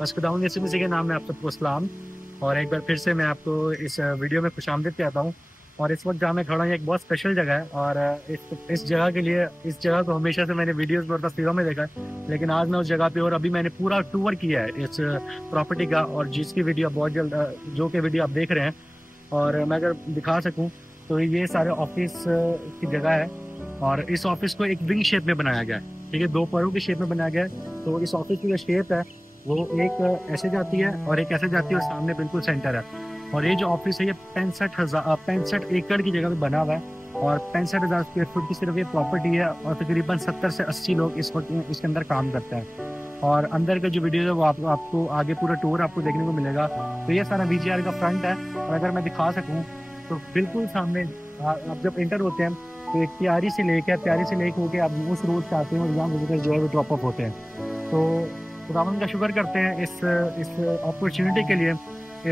बस खुदावंद यीशु मसीह के नाम में आप सबको सलाम। और एक बार फिर से मैं आपको इस वीडियो में खुशामदीद कहता हूँ। और इस वक्त जहाँ मैं खड़ा हूँ एक बहुत स्पेशल जगह है, और इस जगह के लिए, इस जगह को हमेशा से मैंने वीडियोस में और तस्वीरों में देखा है, लेकिन आज मैं उस जगह पे और अभी मैंने पूरा टूर किया है इस प्रॉपर्टी का, और जिसकी वीडियो बहुत जल्द जो कि वीडियो आप देख रहे हैं। और मैं अगर दिखा सकूँ तो ये सारे ऑफिस की जगह है, और इस ऑफिस को एक विंग शेप में बनाया गया है। ठीक है, दो परों की शेप में बनाया गया है। तो इस ऑफिस की जो शेप है वो एक ऐसे जाती है और एक ऐसे जाती है, और सामने बिल्कुल सेंटर है। और ये जो ऑफिस है ये 65 एकड़ की जगह पे बना हुआ है, और 65,000 स्क्वायर फुट की सिर्फ ये प्रॉपर्टी है, और तकरीबन 70 से 80 लोग इस वक्त इसके अंदर काम करते हैं। और अंदर का जो वीडियो है वो आपको आगे पूरा टूर आपको देखने को मिलेगा। तो ये सारा वीजीआर का फ्रंट है, और अगर मैं दिखा सकूँ तो बिल्कुल सामने आप जब एंटर होते हैं तो एक प्यारी से लेक होके आप उस रोड से आते हैं, और यहाँ विजिटर्स जो है वो ड्रॉप अप होते हैं। तो खुदावंद का शुक्र करते हैं इस अपॉर्चुनिटी के लिए,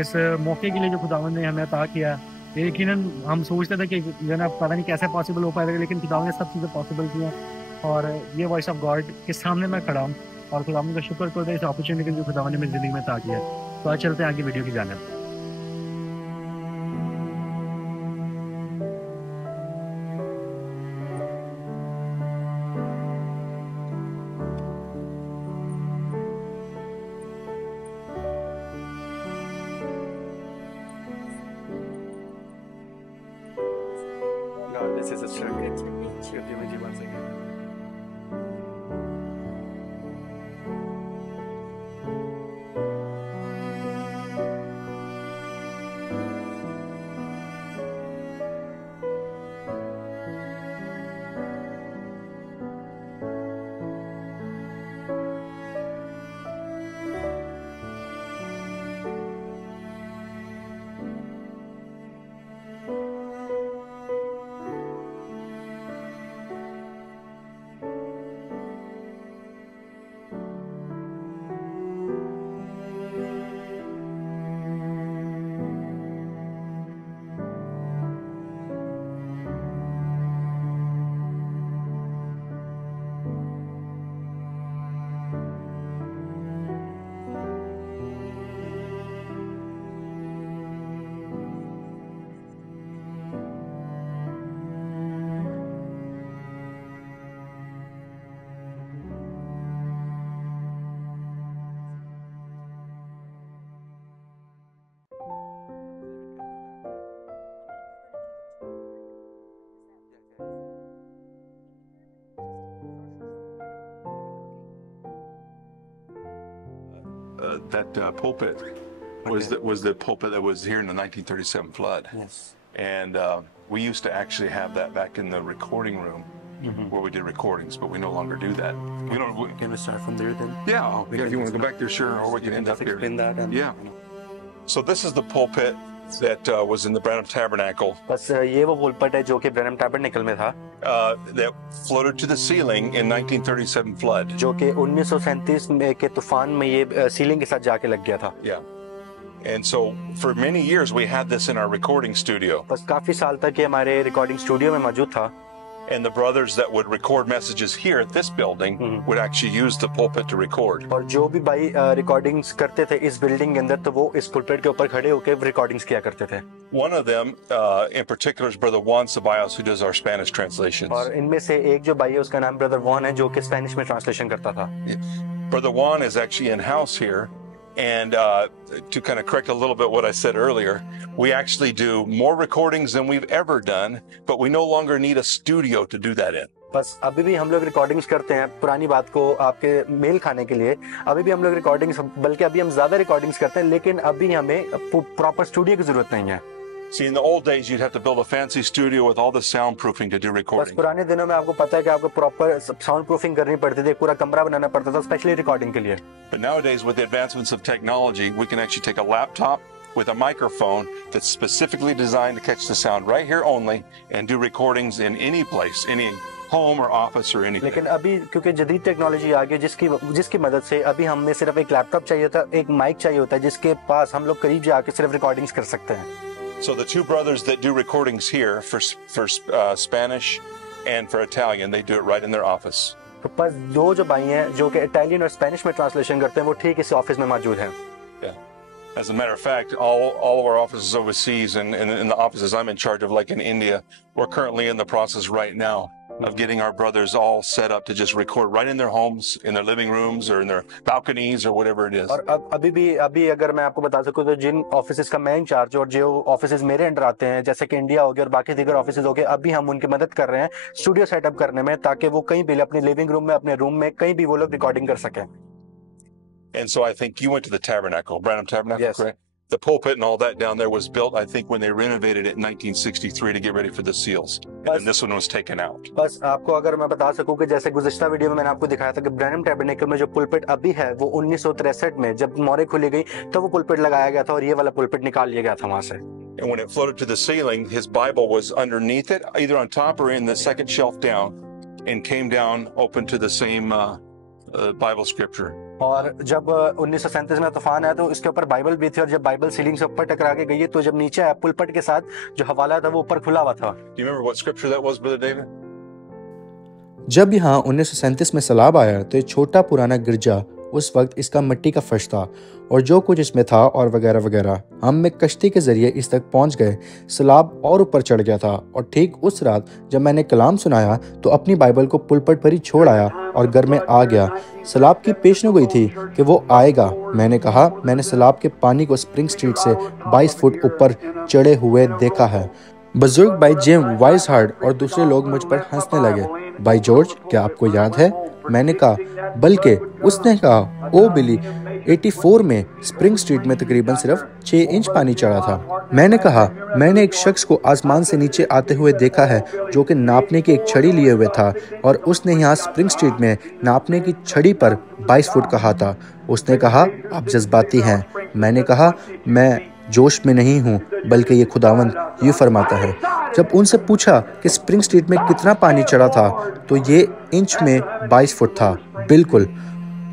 इस मौके के लिए जो खुदावंद ने हमें अता किया। यकीनन हम सोचते थे कि जो ना पता नहीं कैसे पॉसिबल हो पाएगा, लेकिन खुदावंद ने सब चीज़ें पॉसिबल की हैं। और ये वॉइस ऑफ गॉड के सामने मैं खड़ा हूँ, और खुदावंद का शुक्र करते हैं इस अपॉर्चुनिटी जो खुदावंद ने मेरी ज़िंदगी में अता किया। तो आज चलते हैं आगे वीडियो की जानिब। No, this is a circuit. Give me 1 second. That pulpit was the pulpit that was here in the 1937 flood. Yes. And we used to actually have that back in the recording room where we did recordings, but we no longer do that. We don't. Can we start from there then? Yeah, if you want to go back there, sure, or we can end up here. Explain that. And, Yeah. So this is the pulpit that was in the Branham Tabernacle बस ये वो पुलपट है जो कि Branham tabernacle में था, that floated to the ceiling in 1937 flood. जो कि 1937 में के तूफान में ये सीलिंग के साथ जाके लग गया था। Yeah. And so for many years we had this in our recording studio. बस काफी साल तक ये हमारे रिकॉर्डिंग स्टूडियो में मौजूद था। And the brothers that would record messages here at this building would actually use the pulpit to record. और जो भी भाई रिकॉर्डिंग्स करते थे इस बिल्डिंग के अंदर, तो वो इस पुलपिट के ऊपर खड़े होकर रिकॉर्डिंग्स किया करते थे। One of them, in particular, is Brother Juan Ceballos, who does our Spanish translations. और इनमें से एक जो भाई है उसका नाम ब्रदर वॉन है, जो कि स्पेनिश में ट्रांसलेशन करता था। Brother Juan is actually in house here. And to kind of correct a little bit what I said earlier, we actually do more recordings than we've ever done, but we no longer need a studio to do that in. बस अभी भी हम लोग रिकॉर्डिंग्स करते हैं, पुरानी बात को आपके मेल खाने के लिए अभी भी हम लोग रिकॉर्डिंग्स, बल्कि अभी हम ज्यादा रिकॉर्डिंग्स करते हैं, लेकिन अभी हमें प्रॉपर स्टूडियो की जरूरत नहीं है। See, in the old days, you'd have to build a fancy studio with all the soundproofing to do बस recording. पुराने दिनों में आपको पता है कि आपको प्रॉपर साउंड प्रूफिंग करनी पड़ती थी, पूरा कमरा बनाना पड़ता था स्पेशली रिकॉर्डिंग के लिए। But nowadays, with the advancements of technology, we can actually take a laptop with a microphone that's specifically designed to catch the sound right here only and do recordings in any place, any home or office or anything. लेकिन अभी क्योंकि जदीद टेक्नोलॉजी आ गई, जिसकी मदद से अभी हमें सिर्फ एक लैपटॉप चाहिए था, एक माइक चाहिए होता है, जिसके पास हम लोग करीब जाके सिर्फ रिकॉर्डिंग्स कर सकते हैं। So the two brothers that do recordings here for Spanish and for Italian, they do it right in their office. तो बस दो जो भाई हैं जो कि इटालियन और स्पेनिश में ट्रांसलेशन करते हैं वो ठीक इस ऑफिस में मौजूद हैं। As a matter of fact, all of our offices overseas and in the offices I'm in charge of, like in India, we're currently in the process right now of getting our brothers all set up to just record right in their homes, in their living rooms or in their balconies or whatever it is. और अभी अगर मैं आपको बता सकूं तो जिन ऑफिसेज का मैं इंचार्ज और जो ऑफिसेज मेरे अंडर आते हैं जैसे कि इंडिया हो गया और बाकी दीगर ऑफिसेज हो गए, अभी हम उनकी मदद कर रहे हैं स्टूडियो सेटअप करने में ताकि वो कहीं भी अपने लिविंग रूम में, अपने रूम में कहीं भी वो लोग रिकॉर्डिंग कर सकें। And so I think you went to the Tabernacle, Branham Tabernacle, Yes. correct? The pulpit and all that down there was built, I think, when they renovated it in 1963 to get ready for the seals. And then this one was taken out. बस आपको अगर मैं बता सकूं कि जैसे गुज़िश्ता वीडियो में मैंने आपको दिखाया था कि ब्रैनम टैबरनेकल में जो पुलपिट अभी है वो 1963 में जब मोहरें खुली गई तो वो पुलपिट लगाया गया था और ये वाला पुलपिट निकाल लिया गया था वहां से। And when it floated to the ceiling, his Bible was underneath it, either on top or in the second shelf down, and came down open to the same Bible scripture. और जब 1937 में तूफान आया तो इसके ऊपर बाइबल भी थी और जब बाइबल सीलिंग से ऊपर टकरा के गई तो जब नीचे आया पुलपट के साथ जो हवाला था वो ऊपर खुला हुआ था। Do you remember what scripture that was, Brother David? जब यहाँ 1937 में सैलाब आया तो एक छोटा पुराना गिरजा, उस वक्त इसका मिट्टी का फर्श था और जो कुछ इसमें था और वगैरह वगैरह, हम एक कश्ती के जरिए इस तक पहुंच गए। सैलाब और ऊपर चढ़ गया था और ठीक उस रात जब मैंने कलाम सुनाया तो अपनी बाइबल को पुलपट पर ही छोड़ आया और घर में आ गया। सैलाब की पेशनु गई थी कि वो आएगा। मैंने कहा मैंने सैलाब के पानी को स्प्रिंग स्ट्रीट से 22 फुट ऊपर चढ़े हुए देखा है। बुजुर्ग भाई जिम वाइसहार्ड और दूसरे लोग मुझ पर हंसने लगे। भाई जॉर्ज, क्या आपको याद है? मैंने कहा, बल्कि उसने कहा, ओ बिली, 84 में स्प्रिंग स्ट्रीट में तकरीबन सिर्फ 6 इंच पानी चढ़ा था। मैंने कहा, मैंने एक शख्स को आसमान से नीचे आते हुए देखा है जो कि नापने की एक छड़ी लिए हुए था और उसने यहाँ स्प्रिंग स्ट्रीट में नापने की छड़ी पर 22 फुट कहा था। उसने कहा, आप जज्बाती हैं। मैंने कहा, मैं जोश में नहीं हूँ, बल्कि ये खुदावंद यूँ फरमाता है। जब उनसे पूछा कि स्प्रिंग स्ट्रीट में कितना पानी चढ़ा था तो ये इंच में 22 फुट था। बिल्कुल।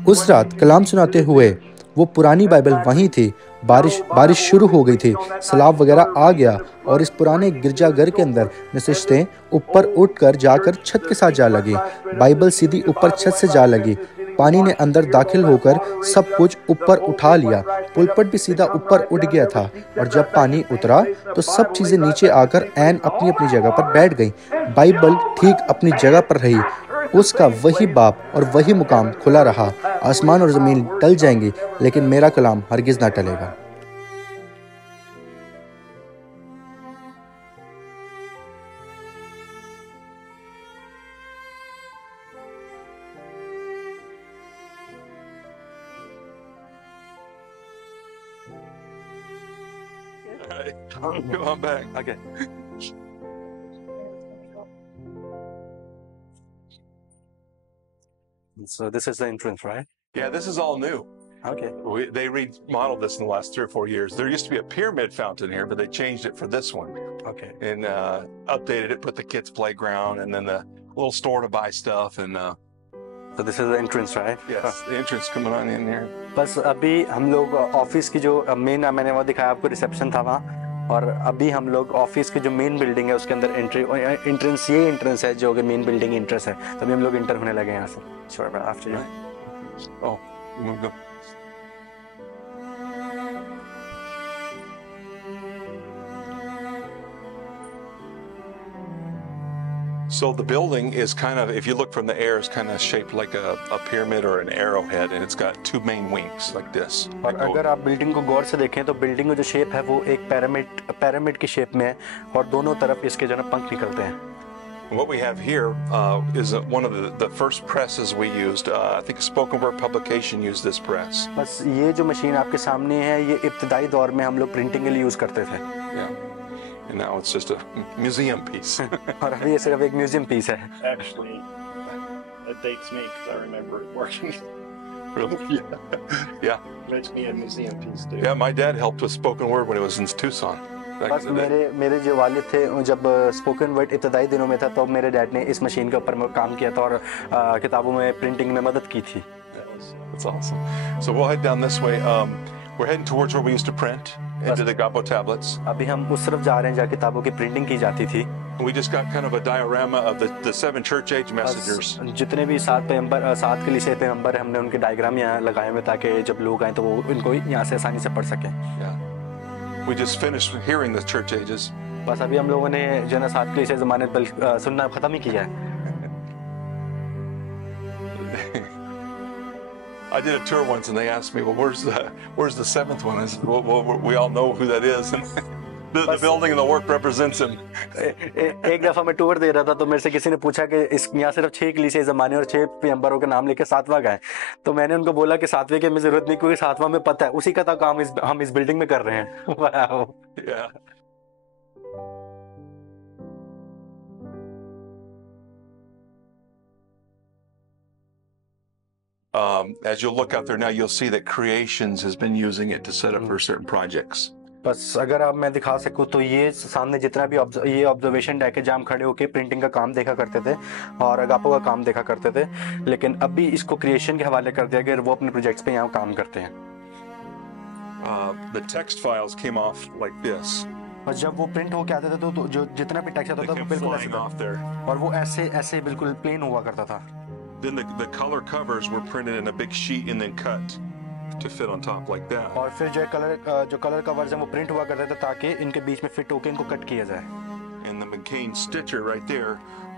उस रात कलाम सुनाते हुए वो पुरानी बाइबल वहीं थी। बारिश शुरू हो गई थी, सैलाब वगैरह आ गया और इस पुराने गिरजाघर के अंदर नशिस्तें ऊपर उठकर जाकर छत के साथ जा लगी। बाइबल सीधी ऊपर छत से जा लगी। पानी ने अंदर दाखिल होकर सब कुछ ऊपर उठा लिया। पुलपट भी सीधा ऊपर उठ गया था और जब पानी उतरा तो सब चीजें नीचे आकर ऐन अपनी अपनी जगह पर बैठ गई। बाइबल ठीक अपनी जगह पर रही। उसका वही बाप और वही मुकाम खुला रहा। आसमान और जमीन टल जाएंगी लेकिन मेरा कलाम हरगिज ना टलेगा। Come on back. Okay. So this is the entrance, right? Yeah, this is all new. Okay. They remodeled this in the last 3 or 4 years. There used to be a pyramid fountain here, but they changed it for this one. Okay. And updated it, put the kids' playground, and then the little store to buy stuff. And So this is the entrance, right? yes, the entrance coming on in here. बस अभी हम लोग ऑफिस की जो मेन मैंने वो दिखाया आपको, रिसेप्शन था वहाँ, और अभी हम लोग ऑफिस की जो मेन बिल्डिंग है उसके अंदर एंट्रेंस ये एंट्रेंस है जो कि मेन बिल्डिंग एंट्रेंस है। तभी हम लोग इंटर होने लगे यहाँ से। Sure, after you. Oh, you want to go? So the building is kind of, if you look from the air, is kind of shaped like a pyramid or an arrowhead, and it's got 2 main wings like this. और अगर आप बिल्डिंग को गौर से देखें तो बिल्डिंग की जो शेप है वो एक पिरामिड की शेप में है और दोनों तरफ इसके जो ना पंख निकलते हैं। What we have here is one of the first presses we used. I think Spoken Word Publication used this press. बस ये जो मशीन आपके सामने है ये इब्तिदाई दौर में हम लोग प्रिंटिंग के लिए यूज करते थे। Yeah. And now it's just a museum piece. और अभी ये सिर्फ एक म्यूजियम पीस है। Actually, that dates me because I remember it working. Really? Yeah. Makes me a museum piece too. Yeah, my dad helped with spoken word when it was in Tucson. बस मेरे जो वालिद थे जब spoken word इब्तिदाई दिनों में था तो मेरे डैड ने इस मशीन के ऊपर काम किया था और किताबों में प्रिंटिंग में मदद की थी। That's awesome. So we'll head down this way. We're heading towards where we used to print into the Gabo tablets. अभी हम उस तरफ जा रहे हैं जहाँ किताबों की प्रिंटिंग की जाती थी। We just got kind of a diorama of the 7 church age messengers. जितने भी 7 कलीसिया पैगंबर हमने उनके डायग्राम यहाँ लगाए हुए ताकि जब लोग आए तो वो इनको यहाँ से आसानी से पढ़ सकें। Yeah. We just finished hearing the church ages. बस अभी हम लोगों ने जो है ना 7 कलीसिया ज़माने सुनना ख़त्म ही किया है। I did a tour once and they asked me, well, where's the 7th one? I said, well, we all know who that is. The building and the work represents him. एक दफा मैं टूर दे रहा था तो मेरे से किसी ने पूछा कि इस यहाँ सिर्फ 6 कलीसिया ज़माने और 6 पैगंबरों के नाम लेके 7वां का है, तो मैंने उनको बोला कि 7वें की हमें जरूरत नहीं क्योंकि 7वां में पता है उसी का तो काम हम इस बिल्डिंग में कर रहे हैं। वाह। Yeah. As you'll look out there now, you'll see that Creations has been using it to set up for certain projects. बस अगर आप मैं दिखा सकूँ तो ये सामने जितना भी ये ऑब्जर्वेशन डेक है जहाँ हम खड़े होकर प्रिंटिंग का काम देखा करते थे और अगापो का काम देखा करते थे, लेकिन अभी इसको क्रिएशन के हवाले कर दिया गया, वो अपने प्रोजेक्ट्स पे यहाँ काम करते हैं। The text files came off like this. और जब वो प्रिंट होके आते थे तो जो जितना भी टेक्स्ट आता था वो बिल्कुल ऐसे था और वो ऐसे बिल्कुल प्लेन हुआ करता था। Then the color covers were printed in a big sheet and then cut to fit on top like that. और फिर जो कलर कवर्स हैं वो प्रिंट हुआ करते थे ताकि इनके बीच में फिट होके इनको कट किया जाए। And the McCain stitcher right there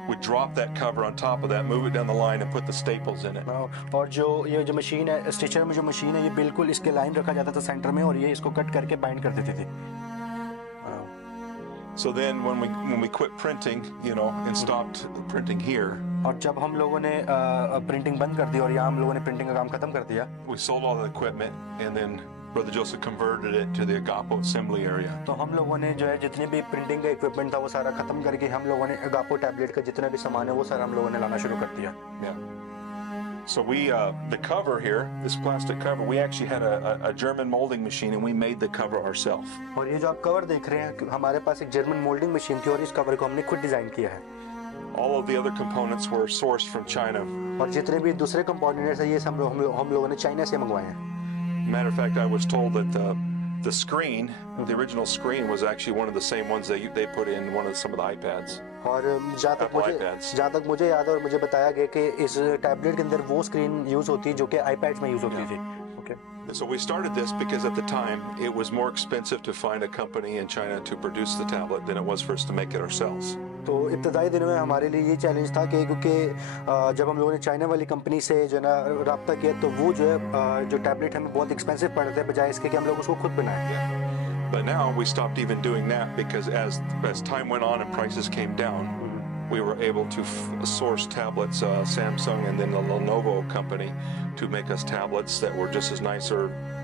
would drop that cover on top of that, move it down the line and put the staples in it. और ये जो मशीन है, स्टिचर में जो मशीन है, ये बिल्कुल इसके लाइन रखा जाता था सेंटर में और ये इसको कट करके बाइंड कर देती थी। So then when we quit printing, you know, and stopped printing here, और जब हम लोगों ने प्रिंटिंग बंद कर दी और यहाँ हम लोगों ने प्रिंटिंग का काम खत्म कर दिया, we sold all the equipment and then Brother Joseph converted it to the Agapo assembly area. तो हम लोगों ने जो है जितने भी प्रिंटिंग का इक्विपमेंट था वो सारा खत्म करके हम लोगों ने अगापो टैबलेट का जितना भी सामान है वो सारा हम लोगों ने लाना शुरू कर दिया। Yeah. So the cover here, this plastic cover, we actually had a German molding machine and we made the cover ourselves. और ये जो आप कवर देख रहे हैं, हमारे पास एक जर्मन मोल्डिंग मशीन थी और इस कवर को हमने खुद डिजाइन किया है। All of the other components were sourced from China. और जितने भी दूसरे कंपोनेंट्स हैं ये सब हम लोगों ने चाइना से मंगवाए हैं। Matter of fact, I was told that the screen, the original screen, was actually one of the same ones they put in one of some of the iPads. और जहाँ तक मुझे याद है और मुझे बताया गया कि इस टैबलेट के अंदर वो स्क्रीन यूज होती है जो कि iPads में यूज होती थी। Okay. So we started this because at the time it was more expensive to find a company in China to produce the tablet than it was for us to make it ourselves. तो इब्तदाई दिनों में हमारे लिए ये चैलेंज था कि क्योंकि जब हम लोगों ने चाइना वाली कंपनी से जो है ना राब्ता किया तो वो जो है जो टैबलेट हमें बहुत एक्सपेंसिव पड़ रहे थे बजाय इसके कि हम लोग उसको खुद बनाएं। But now we stopped even doing that because as time went on and prices came down, we were able to source tablets, Samsung and then the Lenovo company, to make us tablets that were just as nice or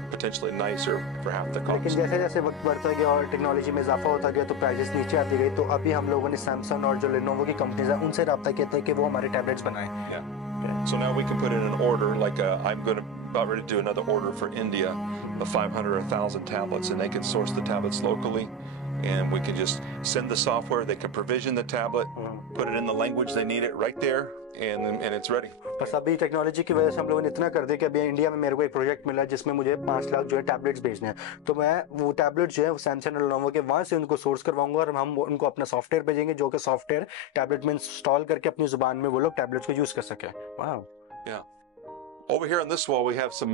potentially nicer for half the cost. लेकिन जैसे जैसे वक्त बढ़ता गया और टेक्नोलॉजी में इजाफा होता गया तो प्राइसेस नीचे आती गई, तो अभी हम लोगों ने सैमसंग और जो लेनोवो की कंपनीज हैं उनसे राब्ता किया था कि वो हमारे टैबलेट्स बनाएं। Yeah. So now we can put in an order, like I'm going to about ready to do another order for India of 500 or 1,000 tablets, and they can source the tablets locally, and we can just send the software. They can provision the tablet, put it in the language they need it right there, and it's ready. बस अभी टेक्नोलॉजी की वजह से हम लोगों ने इतना कर दिया कि अभी इंडिया में मेरे को एक प्रोजेक्ट मिला जिसमें मुझे 5 लाख जो है टैबलेट्स भेजने हैं, तो मैं वो टैबलेट जो है सैमसंग और लेनोवो के वहाँ से उनको सोर्स करवाऊंगा और हम उनको अपना सॉफ्टवेयर भेजेंगे जो कि सॉफ्टवेयर टैबलेट में इंस्टॉल करके अपनी जुबान में वो लोग टैबलेट्स को यूज कर सकें। वाह। Yeah. Over here on this wall, we have some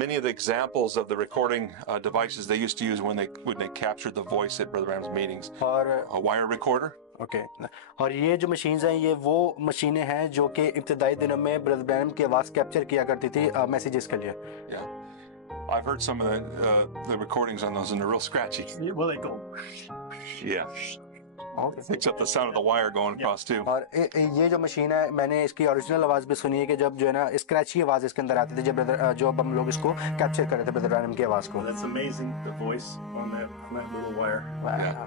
many of the examples of the recording devices they used to use when they captured the voice at Brother Branham's meetings. और A wire recorder. ओके और ये जो मशीन्स हैं ये वो मशीनें हैं जो कि इब्तदाई दिनों में ब्रदर ब्रैनम की आवाज़ कैप्चर किया करती थी मैसेजेस के लिए। Yeah. I've heard some of the recordings on those and they're real scratchy. Well, they go. Yeah. It picks up the sound of the wire going across too. और ये जो मशीन है मैंने इसकी ओरिजिनल आवाज़ भी सुनी है कि जब जो है ना स्क्रैची आवाज़ इसके अंदर आती थी जब हम लोग इसको कैप्चर कर रहे थे ब्रदर ब्रैनम की आवाज़ को। That's amazing, the voice on that little wire. Yeah.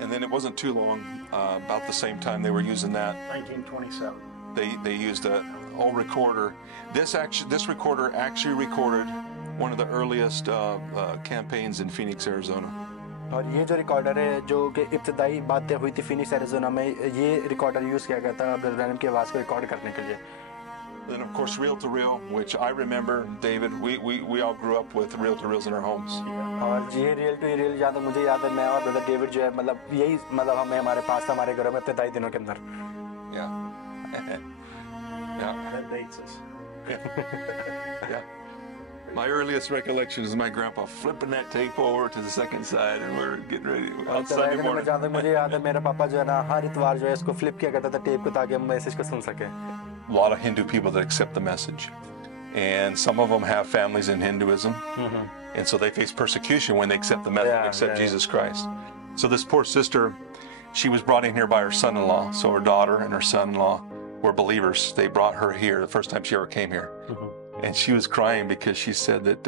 And then it wasn't too long, about the same time they were using that. 1927. They used a old recorder. This recorder actually recorded one of the earliest campaigns in Phoenix, Arizona. और ये जो रिकॉर्डर है जो कि इब्तदाई बातें हुई थी फिनिक्स एरिज़ोना में, ये रिकॉर्डर यूज़ किया गया था ब्रदर ब्रैनम की आवाज़ को रिकॉर्ड करने के लिए। Then of course reel to reel, which I remember, David, we all grew up with reel to reels in our homes. और ये रियल टू रियल याद है, मुझे याद है मैं और ब्रदर डेविड जो है मतलब यही मतलब हमें हमारे पास था हमारे घरों में इब्तदाई दिनों के अंदर. Yeah. Yeah. That dates us. Yeah. My earliest recollection is my grandpa flipping that tape over to the second side, and we're getting ready on Sunday में morning. जहाँ तक मुझे याद है मेरा पापा जो है ना हर इतवार जो है इसको फ्लिप किया करता था टेप को ताकि हम मैसेज को सुन सके. A lot of Hindu people that accept the message, and some of them have families in Hinduism, and so they face persecution when they accept the message, accept Jesus Christ. So this poor sister, she was brought in here by her son-in-law. So her daughter and her son-in-law were believers. They brought her here the first time she ever came here, and she was crying because she said that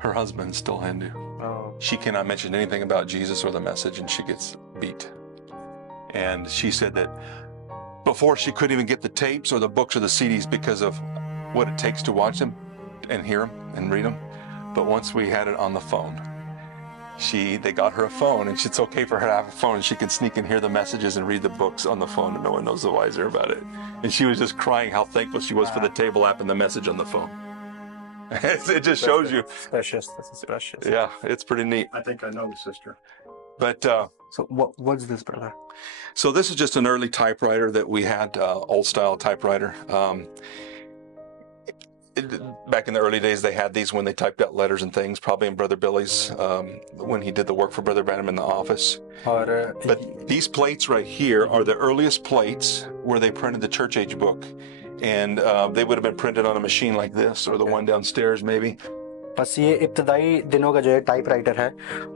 her husband's still Hindu. Oh. She cannot mention anything about Jesus or the message, and she gets beat. And she said that before she couldn't even get the tapes or the books or the CDs because of what it takes to watch them and hear them and read them. But once we had it on the phone, they got her a phone, and it's okay for her to have a phone, and she can sneak and hear the messages and read the books on the phone, and no one knows the wiser about it. And she was just crying how thankful she was for the table app and the message on the phone. It just shows you. Precious. This is precious. Yeah, it's pretty neat. I think I know the sister. But So what's this, brother? so this is just an early typewriter that we had, old style typewriter. Back in the early days, they had these when they typed out letters and things, probably in Brother Billy's, when he did the work for Brother Branham in the office. और But these plates right here are the earliest plates where they printed the church age book. And they would have been printed on a machine like this, or the one downstairs maybe. बस ये इब्तदाई दिनों का जो है type writer है,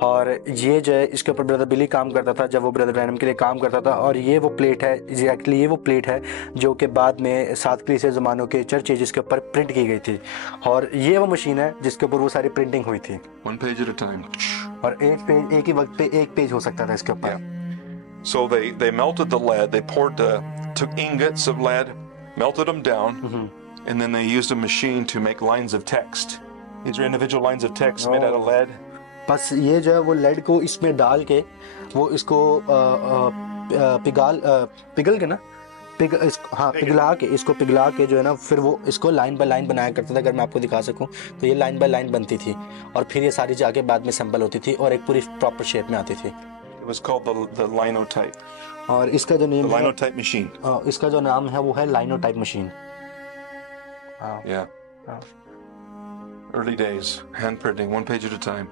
और ये जो है इसके ऊपर ब्रदर बिली काम करता था जब वो ब्रदर ब्रैनम के लिए काम करता था. और ये वो प्लेट है, एग्जैक्टली ये वो प्लेट है जो कि बाद में सात कलीसिया ज़मानों के चर्च एजेस के ऊपर प्रिंट की गई थी. और ये वो मशीन है जिसके ऊपर वो सारी प्रिंटिंग हुई थी. One page at a time. और एक ही वक्त पे एक पेज हो सकता था इसके ऊपर. So they melted the lead. They took ingots of lead, melted them down, and then they used a machine to make lines of text. These are individual lines of text made out of lead. बस ये जो है वो लेड को इसमें डाल के वो इसको पिघल के ना पिघला के इसको पिघला के जो है ना फिर वो इसको लाइन बाय लाइन बनाया करता था. अगर मैं आपको दिखा सकूं तो ये लाइन बाय लाइन बनती थी, और फिर ये सारी जाके बाद में असेंबल होती थी और एक पूरी प्रॉपर शेप में आती थी. It was called the linotype. और इसका जो The नेम है linotype machine. इसका जो नाम है वो है लाइनोटाइप machine. Yeah. Early days, hand printing, one page at a time.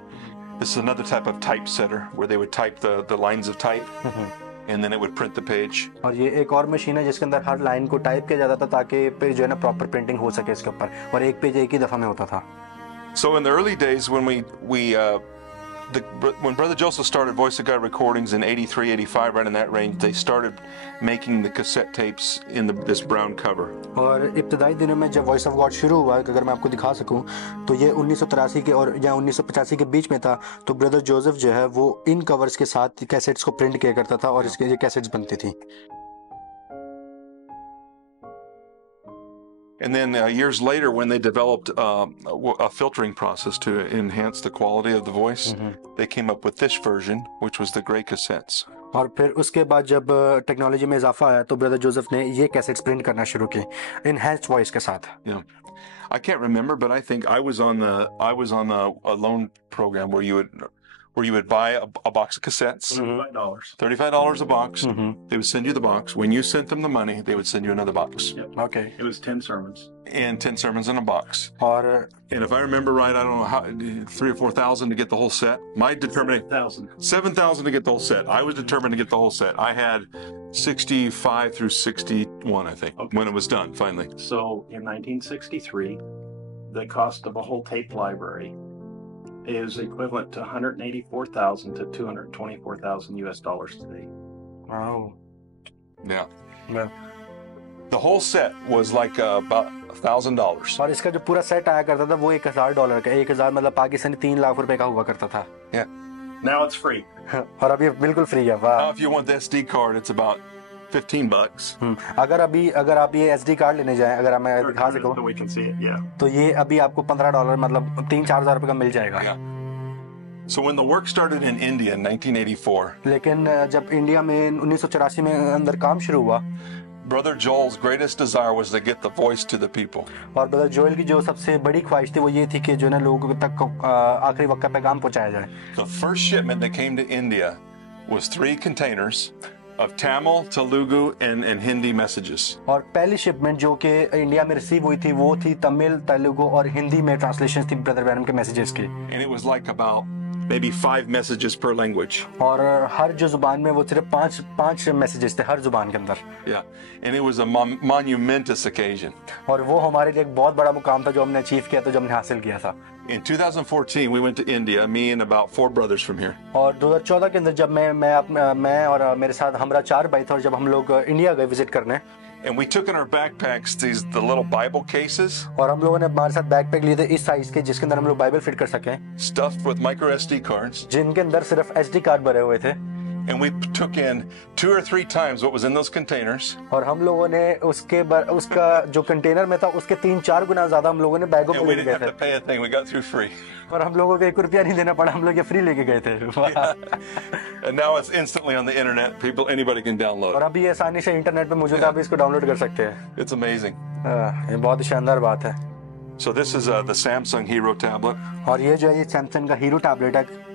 This is another type of typesetter where they would type the lines of type, and then it would print the page. और ये एक और मशीन है जिसके अंदर हर लाइन को टाइप किया जाता था ताकि पेज जो है ना प्रॉपर प्रिंटिंग हो सके इसके ऊपर, और एक पेज एक ही दफा में होता था. So in the early days when Brother Joseph started Voice of God recordings in 83, 85, right in that range, they started making the cassette tapes in this brown cover. और इब्तदाई दिनों में जब वॉइस ऑफ गॉड शुरू हुआ, अगर मैं आपको दिखा सकूं तो ये 1983 के और या 1985 के बीच में था. तो ब्रदर जोसेफ जो है वो इन कवर्स के साथ कैसेट्स को प्रिंट किया करता था और इसके ये कैसेट्स बनती थी. And then years later, when they developed a filtering process to enhance the quality of the voice, they came up with this version, which was the gray cassettes. और फिर उसके बाद जब टेक्नोलॉजी में इजाफा आया तो ब्रदर जोसेफ ने ये कैसेट्स प्रिंट करना शुरू किए इनहैंस्ड वॉइस के साथ. Yeah, I can't remember, but I think I was on a loan program where you would buy a box of cassettes, $35. $35 a box. They would send you the box. When you sent them the money, they would send you another box. Yep. Okay. It was 10 sermons. And 10 sermons in a box. और And if I remember right, I don't know how, 3,000 or 4,000 to get the whole set. My determining 7,000 to get the whole set. I was determined to get the whole set. I had 65 through 61, I think, when it was done finally. So in 1963, the cost of a whole tape library is equivalent to $184,000 to $224,000 US dollars today. wow. Yeah. The whole set was like about $1,000. और इसका जो पूरा सेट आया करता था वो $1,000 का, 1,000 मतलब पाकिस्तानी 3 लाख रुपए का हुआ करता था. Yeah. Now it's free. और अब ये बिल्कुल फ्री है. वाह. Now, if you want the SD card, it's about $15. अगर आप ये SD कार्ड लेने जाएं, अगर मैं दिखा सकूं So we can see it, yeah. तो ये अभी आपको $15 मतलब 3-4 हज़ार रुपए का मिल जाएगा. Yeah. So when the work started in India in 1984, लेकिन जब इंडिया में 1984 में अंदर काम शुरू हुआ, Brother Joel's greatest desire was to get the voice to the people. और ब्रदर जोएल की जो सबसे बड़ी ख्वाहिश थी वो ये थी कि जो है ना लोगों तक आखिरी वक्त का पैगाम पहुंचाया जाए। The first shipment that came to India was 3 containers of Tamil, Telugu, and Hindi messages. और पहली शिपमेंट जो कि इंडिया में रिसीव हुई थी वो थी तमिल, तेलुगु और हिंदी में ट्रांसलेशन थी ब्रदर ब्रैनम के मैसेजेस की। And it was like about maybe 5 messages per language. और हर जो जुबान में वो सिर्फ पांच मैसेजेस थे हर जुबान के अंदर। Yeah, and it was a monumentous occasion. और वो हमारे लिए एक बहुत बड़ा मुकाम था जो हमने अचीव किया था, जो हमने हासिल किया था। In 2014, we went to India, me and about 4 brothers from here. और 2014 के अंदर जब मैं और मेरे साथ हमारा 4 भाई था और जब हम लोग इंडिया गए विजिट करने, And we took in our backpacks the little Bible cases, और हम लोगों ने हमारे साथ बैकपैक लिए थे इस साइज के जिसके अंदर हम लोग बाइबल फिट कर सकें, stuffed with micro SD cards, जिनके अंदर सिर्फ SD कार्ड भरे हुए थे। and we took in 2 or 3 times what was in those containers. और हम लोगों ने उसका जो कंटेनर में था उसके 3-4 गुना ज्यादा हम लोगों ने बैगों And में we लेके didn't गए have to थे pay a thing. We got through free. और हम लोगों को 1 रुपया नहीं देना पड़ा, हम लोग ये फ्री लेके गए थे। And now it's instantly on the internet. Anybody can download और it. अभी ये आसानी से इंटरनेट पे मौजूद है, आप इसको डाउनलोड कर सकते हैं। It's amazing. ये बहुत ही शानदार बात है। So this is the Samsung Hero tablet. और ये जो है ये सैमसंग का हीरो टैबलेट है।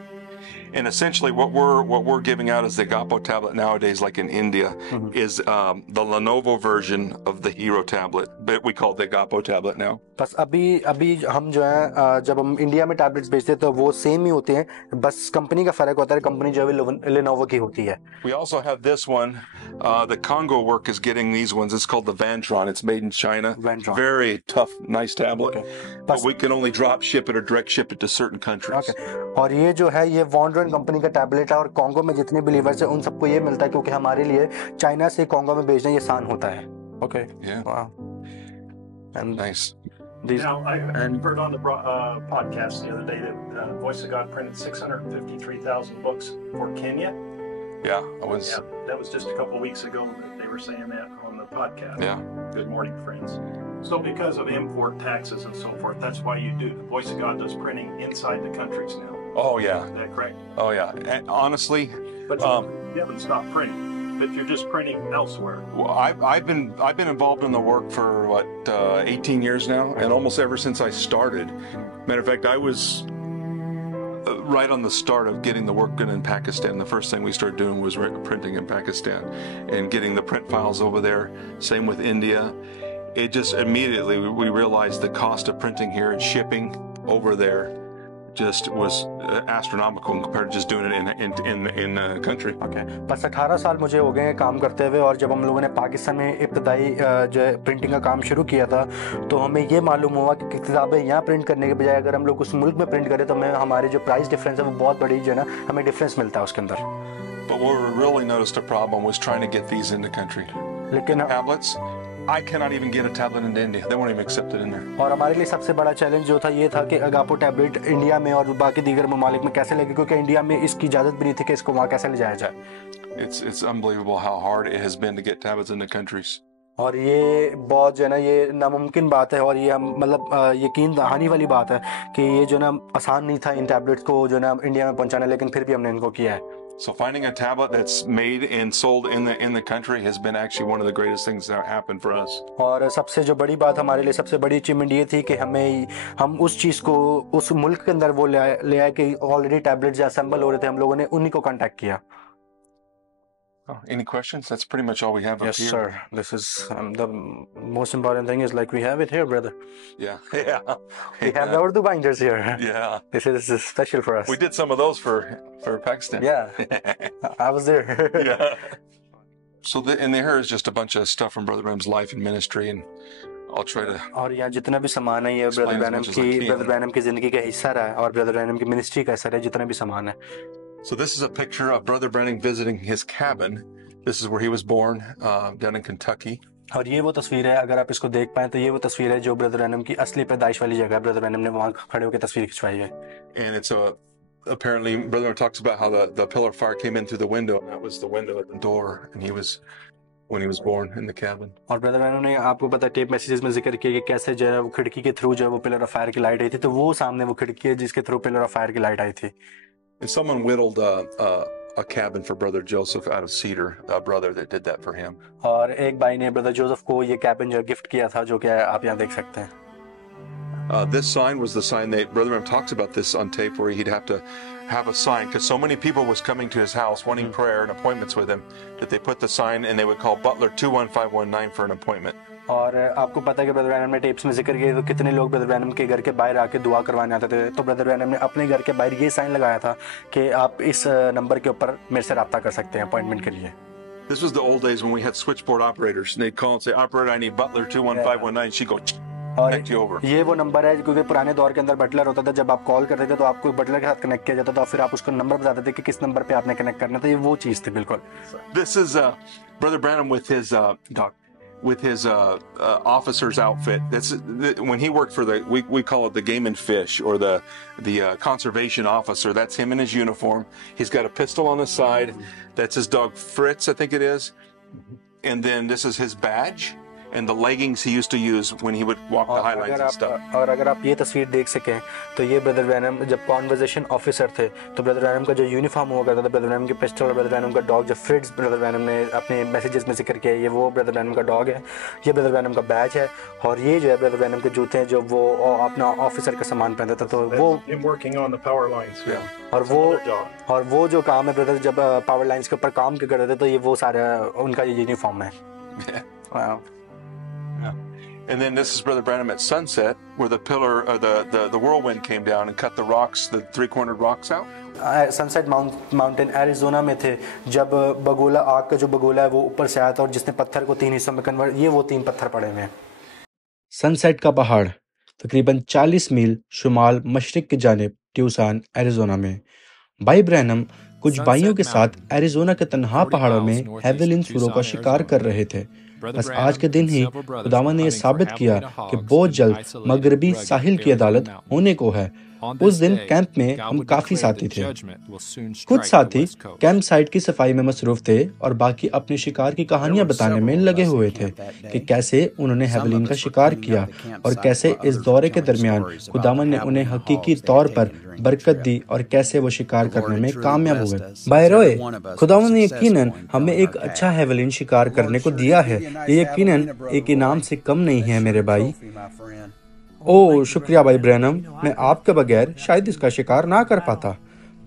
And essentially what we're giving out as the Agapo tablet nowadays, like in India, is the Lenovo version of the Hero tablet, but we call it the Agapo tablet now. बस अभी हम जो है जब हम इंडिया में टैबलेट्स बेचते हैं तो वो सेम ही होते हैं, बस कंपनी का फर्क होता है, कंपनी जो है लेनोवो की होती है। We also have this one. The Congo work is getting these ones. It's called the Vantron. It's made in China. Vantron. Very tough, nice tablet. Okay. But we can only drop ship it or direct ship it to certain countries. और ये जो है ये वॉन्ड्रन कंपनी का टैबलेट है और कॉन्गो में जितने बिलीवर्स हैं उन सबको ये मिलता है क्योंकि हमारे लिए चाइना से कॉन्गो में भेजना ये आसान होता है। Okay Yeah. And nice. Now, I heard on the podcast the other day that Voice of God printed 653,000 books for Kenya. Yeah, That was just a couple of weeks ago that they were saying that on the podcast. Yeah. Good morning, friends. So because of import taxes and so forth, that's why you do. The Voice of God does printing inside the countries now. Oh yeah. Is that correct? Oh yeah. And honestly, But you haven't stopped printing. But you're just printing elsewhere. well, I've been involved in the work for 18 years now, and almost ever since I started. Matter of fact, I was right on the start of getting the work done in Pakistan. The first thing we started doing was printing in Pakistan and getting the print files over there. Same with India. It just immediately we realized the cost of printing here and shipping over there just was astronomical compared to just doing it in country. Okay बस 18 साल मुझे हो गए हैं काम करते हुए और जब हम लोगों ने पाकिस्तान में इब्तदाई जो है प्रिंटिंग का काम शुरू किया था तो हमें ये मालूम हुआ कि किताबें यहाँ प्रिंट करने के बजाय अगर हम लोग उस मुल्क में प्रिंट करें तो हमें हमारे जो प्राइस डिफरेंस है वो बहुत बड़ी जो है ना हमें डिफरेंस मिलता है उसके अंदर। But where we really noticed a problem was trying to get these in the country. लेकिन Tablets, I cannot even get a tablet into India. They won't even accept it in there. और हमारे लिए सबसे बड़ा चैलेंज जो था ये था कि अगापो टैबलेट इंडिया में और बाकी दीगर ममालिक में कैसे लगे क्योंकि इंडिया में इसकी इजाज़त भी नहीं थी कि इसको वहाँ कैसे ले जाया जाए। It's unbelievable how hard it has been to get tablets into countries. और ये बहुत जो है ना ये नामुमकिन बात है और ये हम मतलब यकीन दहानी वाली बात है कि ये जो ना आसान नहीं था इन टैबलेट्स को जो ना इंडिया में पहुंचाना, लेकिन फिर भी हमने इनको किया है। So finding a tablet that's made and sold in the country has been actually one of the greatest things that happened for us. और सबसे जो बड़ी बात हमारे लिए सबसे बड़ी अचीवमेंट ये थी कि हम उस चीज़ को उस मुल्क के अंदर वो ले आए कि ऑलरेडी टैबलेट जो असेंबल हो रहे थे, हम लोगों ने उन्हीं को कांटेक्ट किया। Oh, any questions? That's pretty much all we have Yes, up here. sir. This is the most important thing is like we have it here, brother. Yeah. Yeah. We have the Urdu binders here. Yeah. This is special for us. We did some of those for Pakistan. Yeah, I was there. Yeah. So in here is just a bunch of stuff from Brother Branham's life and ministry, and I'll try to. और यहाँ जितना भी सामान है ये Explain as brother much Branham की जिंदगी का हिस्सा रहा है और ब्रदर ब्रैनम की मिनिस्ट्री का हिस्सा रहा है जितना भी सामान है। So this is a picture of Brother Branham visiting his cabin. This is where he was born, down in Kentucky. और ये वो तस्वीर है, अगर आप इसको देख पाए तो ये वो तस्वीर है जो ब्रदर ब्रैनम की असली पैदाइश वाली जगह है। ब्रदर ब्रैनम ने वहाँ खड़े होकर तस्वीर खिंचवाई है। And it's apparently Brother Branham talks about how the pillar of fire came in through the window. And that was the window at the door, and when he was born in the cabin. और ब्रदर ब्रैनम ने आपको पता tape messages में जिक्र किया कि कैसे जो है वो खिड़की के थ्रू जो है वो पिलर ऑफ फायर की लाइट आई थी, तो वो सामने वो खिड़की है जिसके थ्रू पिलर ऑफ फायर की लाइट आई थी। And someone whittled a cabin for Brother Joseph out of Cedar, a brother that did that for him. और एक भाई ने ब्रदर जोसेफ को ये कैबिन जो गिफ्ट किया था, जो कि आप यहाँ देख सकते हैं। This sign was the sign that Brother Branham talks about this on tape, where he'd have to have a sign because so many people was coming to his house wanting prayer and appointments with him that they put the sign and they would call Butler 21519 for an appointment. और आपको पता है कि ब्रदर ब्रैनम ने टेप्स में जिक्र किया तो कितने लोग ब्रदर ब्रैनम के घर के बाहर आके दुआ करवाने आते थे, तो ब्रदर ब्रैनम ने अपने घर के बाहर ये साइन लगाया था कि आप इस नंबर के ऊपर मेरे से रब्ता कर सकते हैं अपॉइंटमेंट के लिए। This was the old days when we had switchboard operators and they'd call and say, "Operator, I need Butler 21519." She'd go connect you over. ये वो नंबर है क्योंकि पुराने दौर के अंदर बटलर होता था, जब आप कॉल करते थे तो आपको बटलर के साथ कनेक्ट किया जाता था, फिर आप उसको नंबर बताते थे कि किस नंबर पे आपने कनेक्ट करना था। ये वो चीज थी बिल्कुल। This is Brother Branham with his officer's outfit. That's when he worked for we call it the Game and Fish, or the conservation officer. That's him in his uniform. He's got a pistol on his side. That's his dog Fritz, I think it is. And then this is his badge and the leggings he used to use when he would walk the highlights and stuff. और अगर आप ये तस्वीर देख सकें तो ये brother Branham जब कॉन्वर्सेशन ऑफिसर थे तो ब्रदर ब्रैनम का जो यूनिफॉर्म हुआ करता था, ब्रदर ब्रैनम की पिस्टल और ब्रदर ब्रैनम का डॉग, जो फ्रिट्स ब्रदर ब्रैनम ने अपने मैसेजेस में जिक्र किया, ये वो ब्रदर ब्रैनम का डॉग है, ये ब्रदर ब्रैनम का बैज है, और ये जो है ब्रदर ब्रैनम के जूते हैं जो वो अपना ऑफिसर का सामान पहनता था। तो वो वो जो काम है ब्रदर जब पावर लाइंस के ऊपर काम करते थे तो ये वो सारा उनका ये यूनिफॉर्म है। Wow. And then this is Brother Branham at sunset, where the pillar, the whirlwind came down and cut the rocks, the three-cornered rocks out. Sunset mountain Arizona में थे जब बगोला, आग का जो बगोला है वो ऊपर से आया था और जिसने पत्थर को 3 हिस्सों में कन्वर्ट, ये वो 3 पत्थर पड़े हुए हैं। सनसेट का पहाड़ तकरीबन 40 मील शुमाल मशरिक की जानिब ट्यूसान एरिज़ोना में। भाई ब्रैनम कुछ भाइयों के साथ एरिज़ोना के तन्हा पहाड़ों में हेवलिन सूरों का शिकार कर रहे थे। बस आज के दिन ही खुदावंद ने यह साबित किया कि बहुत जल्द मगरबी साहिल की अदालत होने को है। उस दिन कैंप में हम काफी साथी थे। कुछ साथी कैंप साइट की सफाई में मसरूफ थे और बाकी अपने शिकार की कहानियां बताने में लगे हुए थे कि कैसे उन्होंने हेवलिन का शिकार किया और कैसे इस दौरे के दरमियान खुदावंद ने उन्हें हकीकी तौर पर बरकत दी और कैसे वो शिकार करने में कामयाब हुए। बायरोए, खुदावंद ने यकीनन हमें एक अच्छा हेवलिन शिकार करने को दिया है। ये यकीनन एक इनाम से कम नहीं है मेरे भाई। ओह शुक्रिया भाई ब्रैनम, मैं आपके बगैर शायद इसका शिकार ना कर पाता।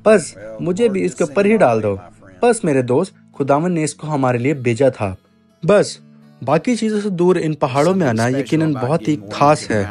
बस मुझे भी इसके ऊपर ही डाल दो। बस मेरे दोस्त, खुदावंद ने इसको हमारे लिए भेजा था। बस बाकी चीजों से दूर इन पहाड़ों में आना यकीनन बहुत ही खास है।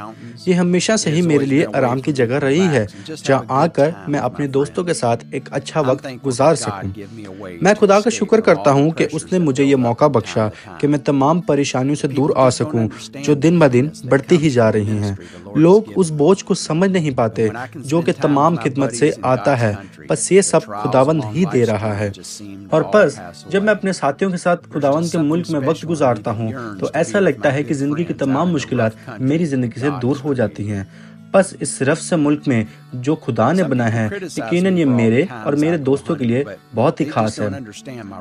ये हमेशा से ही मेरे लिए आराम की जगह रही है जहाँ आकर मैं अपने दोस्तों के साथ एक अच्छा वक्त गुजार सकूं। मैं खुदा का शुक्र करता हूँ कि उसने मुझे ये मौका बख्शा कि मैं तमाम परेशानियों से दूर आ सकूं जो दिन ब दिन बढ़ती ही जा रही हैं। लोग उस बोझ को समझ नहीं पाते जो कि तमाम खिदमत से आता है, बस ये सब खुदावंद ही दे रहा है। और बस जब मैं अपने साथियों के साथ खुदावंद के मुल्क में वक्त गुजारता हूँ तो ऐसा लगता है कि जिंदगी की तमाम मुश्किलात मेरी जिंदगी से दूर हो जाती हैं। बस इस सिर्फ से मुल्क में जो खुदा ने बनाया है यकीनन ये मेरे और मेरे दोस्तों के लिए बहुत ही खास है।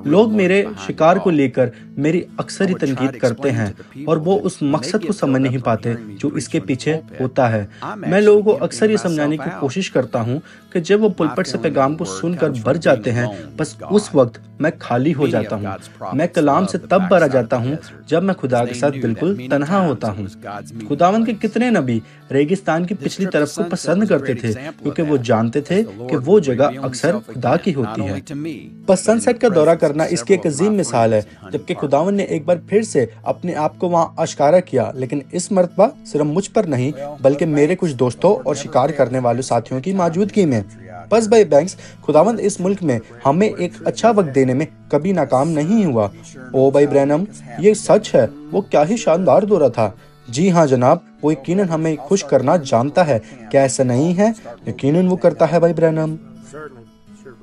लोग मेरे शिकार को लेकर मेरी अक्सर ही तनकीद करते हैं और वो उस मकसद को समझ नहीं पाते जो इसके पीछे होता है। मैं लोगों को अक्सर ये समझाने की कोशिश करता हूँ कि जब वो पुलपट से पैगाम को सुनकर भर जाते हैं, बस उस वक्त मैं खाली हो जाता हूँ। मैं कलाम से तब भरा जाता हूँ जब मैं खुदा के साथ बिल्कुल तन्हा होता हूँ। खुदावंद के कितने नबी रेगिस्तान की पिछली तरफ को पसंद करते थे क्योंकि वो जानते थे कि वो जगह अक्सर खुदा की होती है। बस सनसेट का दौरा करना इसकी एक अजीम मिसाल है, जबकि खुदावंद ने एक बार फिर से अपने आप को वहाँ आश्कारा किया, लेकिन इस मर्तबा सिर्फ मुझ पर नहीं बल्कि मेरे कुछ दोस्तों और शिकार करने वाले साथियों की मौजूदगी में। बस भाई बैंक्स, खुदावंद इस मुल्क में हमें एक अच्छा वक्त देने में कभी नाकाम नहीं हुआ। ओ भाई ब्रैनम, ये सच है, वो क्या ही शानदार दौरा था। जी हाँ जनाब, वो यकीनन हमें खुश करना जानता है, क्या ऐसा नहीं है? यकीनन वो करता है भाई ब्रैनम।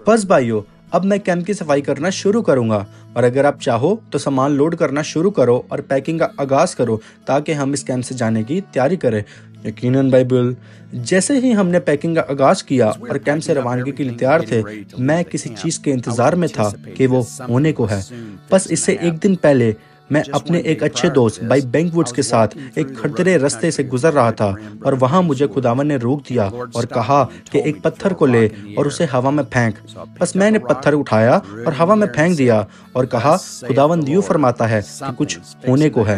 बस भाइयों, अब मैं कैंप की सफाई करना शुरू करूंगा और अगर आप चाहो तो सामान लोड करना शुरू करो और पैकिंग का आगाज करो ताकि हम इस कैंप से जाने की तैयारी करें। यकीनन बाइबल। जैसे ही हमने पैकिंग का आगाज किया और कैंप से रवानगी के लिए तैयार थे, मैं किसी चीज के इंतजार में था कि वो होने को है। बस इससे एक दिन पहले मैं अपने एक अच्छे दोस्त भाई बैंकवुड्स के साथ एक खड़तरे रास्ते से गुजर रहा था और वहां मुझे खुदावन ने रोक दिया और कहा कि एक पत्थर को ले और उसे हवा में फेंक। बस मैंने पत्थर उठाया और हवा में फेंक दिया और कहा खुदावन यूं फरमाता है कि कुछ होने को है।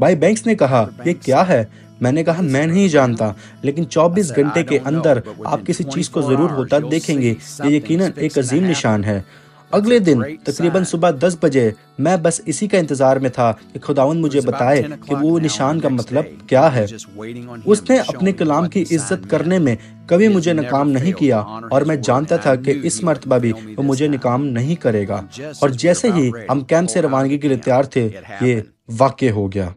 भाई बैंक्स ने कहा ये क्या है? मैंने कहा मैं नहीं जानता, लेकिन 24 घंटे के अंदर आप किसी चीज को जरूर होता देखेंगे। ये यकीनन एक अजीम निशान है। अगले दिन तकरीबन सुबह 10 बजे मैं बस इसी का इंतजार में था कि खुदावंद मुझे बताए कि वो निशान का मतलब क्या है। उसने अपने कलाम की इज्जत करने में कभी मुझे नाकाम नहीं किया और मैं जानता था कि इस मर्तबा भी वो मुझे नाकाम नहीं करेगा। और जैसे ही हम कैंप से रवानगी के लिए तैयार थे, ये वाक़या हो गया।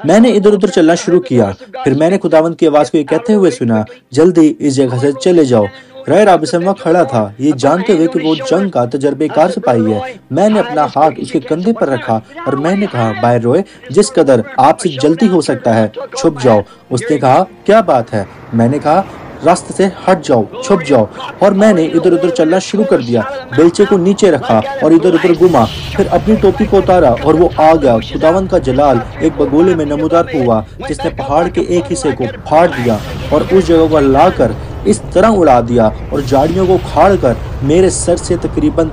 मैंने इधर उधर चलना शुरू किया। फिर मैंने खुदावंद की आवाज को ये कहते हुए सुना, जल्दी इस जगह से चले जाओ। राय राबिसम वहाँ खड़ा था, ये जानते हुए कि वो जंग का तजर्बेकार सिपाही है। मैंने अपना हाथ उसके कंधे पर रखा और मैंने कहा, बाय रॉय, जिस कदर आपसे जल्दी हो सकता है छुप जाओ। उसने कहा, क्या बात है? मैंने कहा, रास्ते से हट जाओ, छुप जाओ। और मैंने इधर उधर चलना शुरू कर दिया। बेलचे को नीचे रखा और इधर उधर घुमा, फिर अपनी टोपी को उतारा और वो आ गया। खुदावंद का जलाल एक बगोले में नमूदार हुआ जिसने पहाड़ के एक हिस्से को फाड़ दिया और उस जगह को लाकर इस तरह उड़ा दिया और झाड़ियों को खाड़ कर मेरे सर से तकरीबन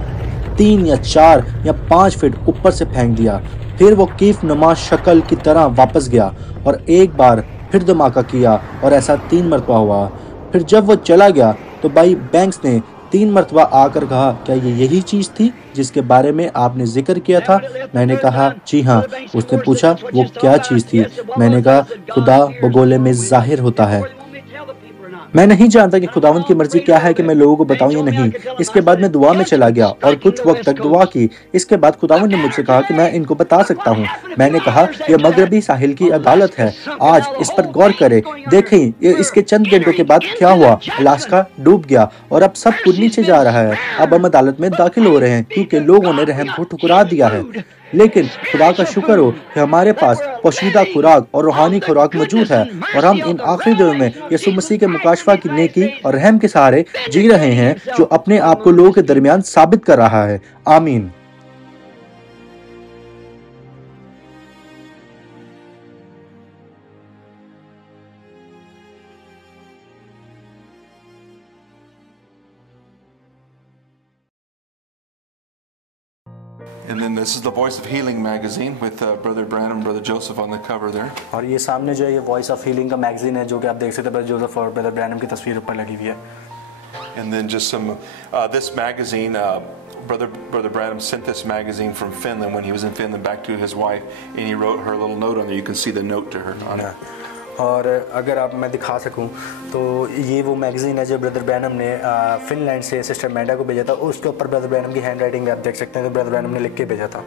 3 या 4 या 5 फीट ऊपर से फेंक दिया। फिर वो कीफ नुमा शक्ल की तरह वापस गया और एक बार फिर धमाका किया और ऐसा 3 मरतबा हुआ। फिर जब वो चला गया तो भाई बैंक्स ने 3 मरतबा आकर कहा, क्या ये यही चीज थी जिसके बारे में आपने जिक्र किया था? मैंने कहा, जी हाँ। उसने पूछा, वो क्या चीज थी? मैंने कहा, खुदा बगोले में जाहिर होता है। मैं नहीं जानता कि खुदावंद की मर्जी क्या है कि मैं लोगों को बताऊं या नहीं। इसके बाद मैं दुआ में चला गया और कुछ वक्त तक दुआ की। इसके बाद खुदावंद ने मुझसे कहा कि मैं इनको बता सकता हूं। मैंने कहा, यह मगरबी साहिल की अदालत है, आज इस पर गौर करें। देखें इसके चंद घंटों के बाद क्या हुआ। अलास्का डूब गया और अब सब कुछ नीचे जा रहा है। अब हम अदालत में दाखिल हो रहे हैं क्योंकि लोगों ने रहम को ठुकरा दिया है। लेकिन खुदा का शुक्र हो कि हमारे पास पोशीदा खुराक और रूहानी खुराक मौजूद है और हम इन आखिरी दिनों में यीशु मसीह के मुकाशफा की नेकी और रहम के सहारे जी रहे हैं, जो अपने आप को लोगों के दरमियान साबित कर रहा है। आमीन। And then this is the Voice of Healing magazine with Brother Branham and Brother Joseph on the cover there. और ये सामने जो है ये वॉइस ऑफ हीलिंग का मैगजीन है, जो कि आप देख सकते हैं ब्रदर जोसेफ और ब्रदर ब्रैनम की तस्वीर ऊपर लगी हुई है। And then just some this magazine, Brother Branham sent this magazine from Finland when he was in Finland back to his wife, and he wrote her a little note on there. You can see the note to her on it. और अगर आप मैं दिखा सकूं तो ये वो मैगज़ीन है जो ब्रदर ब्रैनम ने फिनलैंड से सिस्टर मैंडा को भेजा था। उसके ऊपर ब्रदर ब्रैनम की हैंड राइटिंग आप देख सकते हैं, तो ब्रदर ब्रैनम ने लिख के भेजा था।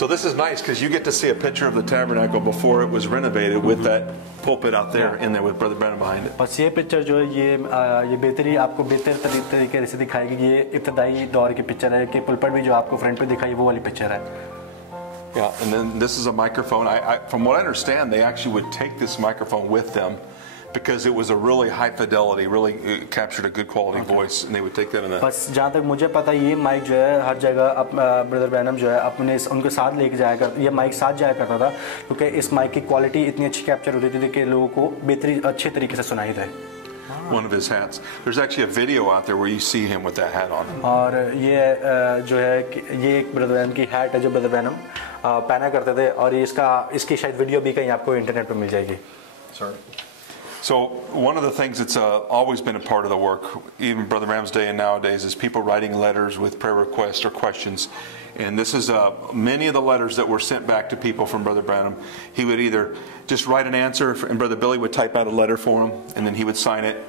So this is nice because you get to see a picture of the tabernacle before it was renovated with that pulpit out there in there with Brother Branham behind it. बस ये पिक्चर जो है ये बेहतरी आपको बेहतर तरीके से दिखाएगी। ये इब्तदाई दौर की पिक्चर है कि पुलपट भी जो आपको फ्रंट पे दिखाई वो वाली पिक्चर है। Yeah, and then this is a microphone. From what I understand, they actually would take this microphone with them because it was a really high fidelity, really captured a good quality voice, and they would take that in the. बस जहाँ तक मुझे पता ये माइक जो है हर जगह brother Branham जो है अपने उनके साथ लेके जाया करता, ये माइक साथ जाया करता था क्योंकि इस माइक की क्वालिटी इतनी अच्छी कैप्चर होती थी कि लोगों को बेहतरीन अच्छे तरीके से सुनाई दे। One of his hats. There's actually a video out there where you see him with that hat on. और ये जो है ये एक ब्रदर ब्रैनम की हैट है जो ब्रदर ब्रैनम पहना करते थे, और इसकी शायद वीडियो भी कहीं आपको इंटरनेट पर मिल जाएगी। So one of the things that's always been a part of the work, even Brother Branham's day and nowadays, is people writing letters with prayer requests or questions. And this is many of the letters that were sent back to people from Brother Branham. He would either just write an answer, and Brother Billy would type out a letter for him, and then he would sign it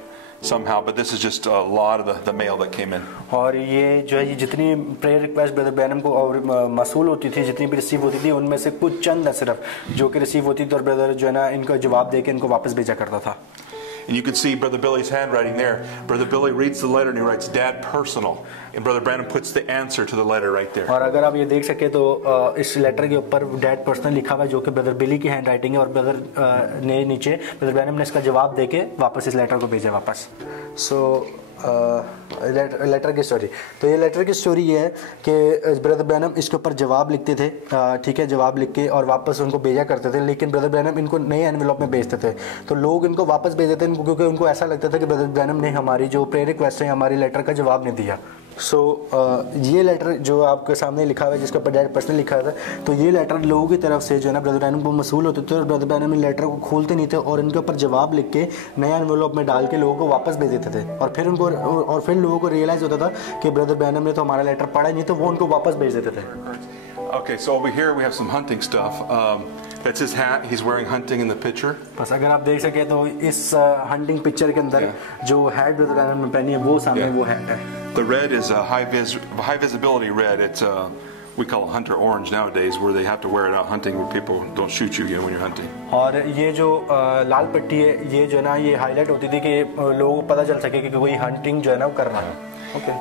somehow. But this is just a lot of the mail that came in. और ये जो है ये जितनी prayer request brother Branham को और मसूल होती थी, जितनी भी रिसीव होती थी, उनमें से कुछ चंद है सिर्फ जो कि रिसीव होती थी और ब्रदर जो है ना इनको जवाब देके इनको वापस भेजा करता था। And you can see Brother Billy's handwriting there. Brother Billy reads the letter and he writes "Dad personal," and Brother Branham puts the answer to the letter right there. और अगर आप ये देख सके तो इस लेटर के ऊपर डैड पर्सनल लिखा हुआ है जो कि ब्रदर बिली की हैंड राइटिंग है, और ब्रदर ने नीचे ब्रदर ब्रैनम ने इसका जवाब देके वापस इस लेटर को भेजा वापस। सो लेटर की स्टोरी। तो ये लेटर की स्टोरी ये है कि ब्रदर ब्रैनम इसके ऊपर जवाब लिखते थे, ठीक है, जवाब लिख के और वापस उनको भेजा करते थे, लेकिन ब्रदर ब्रैनम इनको नए एनवेलप में भेजते थे। तो लोग इनको वापस भेज देते थे क्योंकि उनको ऐसा लगता था कि ब्रदर ब्रैनम ने हमारी जो प्रेयर रिक्वेस्ट है, हमारी लेटर का जवाब नहीं दिया। ये लेटर जो आपके सामने लिखा हुआ है, जिसके ऊपर डैड पर्सनल लिखा हुआ था, तो ये लेटर लोगों की तरफ से जो है ना ब्रदर ब्रैनम को मसूल होते थे और ब्रदर ब्रैनम लेटर को खोलते नहीं थे और इनके ऊपर जवाब लिख के नया एनवेलप में डाल के लोगों को वापस भेज देते थे। और फिर लोगों को रियलाइज होता था कि ब्रदर ब्रैनम ने तो हमारा लेटर पढ़ा नहीं, तो वो उनको वापस भेज देते थे। Okay, so over here we have some hunting stuff. That's his hat. He's wearing hunting in the picture. बस अगर आप देख सके तो इस हंटिंग पिक्चर के अंदर जो हैट ब्रदर ब्रैनम ने पहनी है वो सामने वो हैट है। The red is a high visibility red. It's we call it hunter orange nowadays, where they have to wear it out hunting, where people don't shoot you again when you're hunting. और ये जो लाल पट्टी है, ये जो है ना, ये हाईलाइट होती थी कि लोगों को पता चल सके कि कोई हंटिंग जो है ना वो कर रहा है। Okay.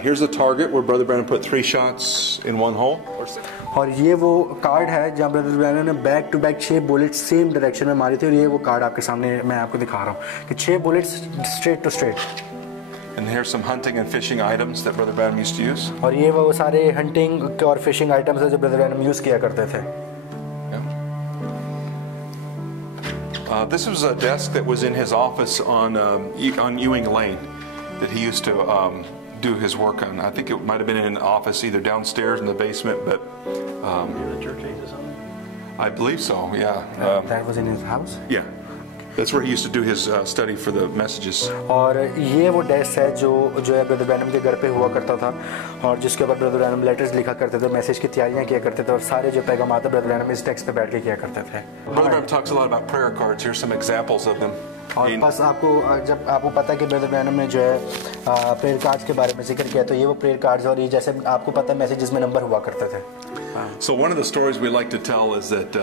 Here's a target where Brother Branham put 3 shots in one hole. और ये वो कार्ड है जहाँ ब्रदर ब्रैनम ने back to back 6 bullet same direction में मारी थी, और ये वो कार्ड आपके सामने मैं आपको दिखा रहा हूँ कि 6 bullets straight to straight. And here's some hunting and fishing items that Brother Branham used to use. और ये वो सारे हंटिंग और फिशिंग आइटम्स है जो ब्रदर ब्रैनम यूज किया करते थे। This was a desk that was in his office on Ewing Lane that he used to do his work on. I think it might have been in an office either downstairs in the basement, but The church ages on it. I believe so. Yeah. That was in his house. Yeah. That's where he used to do his study for the messages. और ये वो डेस्क है जो है brother Branham के घर पे हुआ करता था, और जिसके ऊपर ब्रदर ब्रैनम लेटर्स लिखा करते थे, मैसेज की तैयारियां किया करते थे, और सारे जो पैगाम आते ब्रदर ब्रैनम इस डेस्क पे बैठ के किया करते थे। Brother Branham talks a lot about prayer cards. Here's some examples of them. और बस जब आपको पता है कि ब्रदर ब्रैनम ने जो है प्रेयर कार्ड्स के बारे में जिक्र किया, तो ये वो प्रेयर कार्ड्स, और ये जैसे आपको पता है मैसेजेस में नंबर हुआ करते थे। So one of the stories we like to tell is that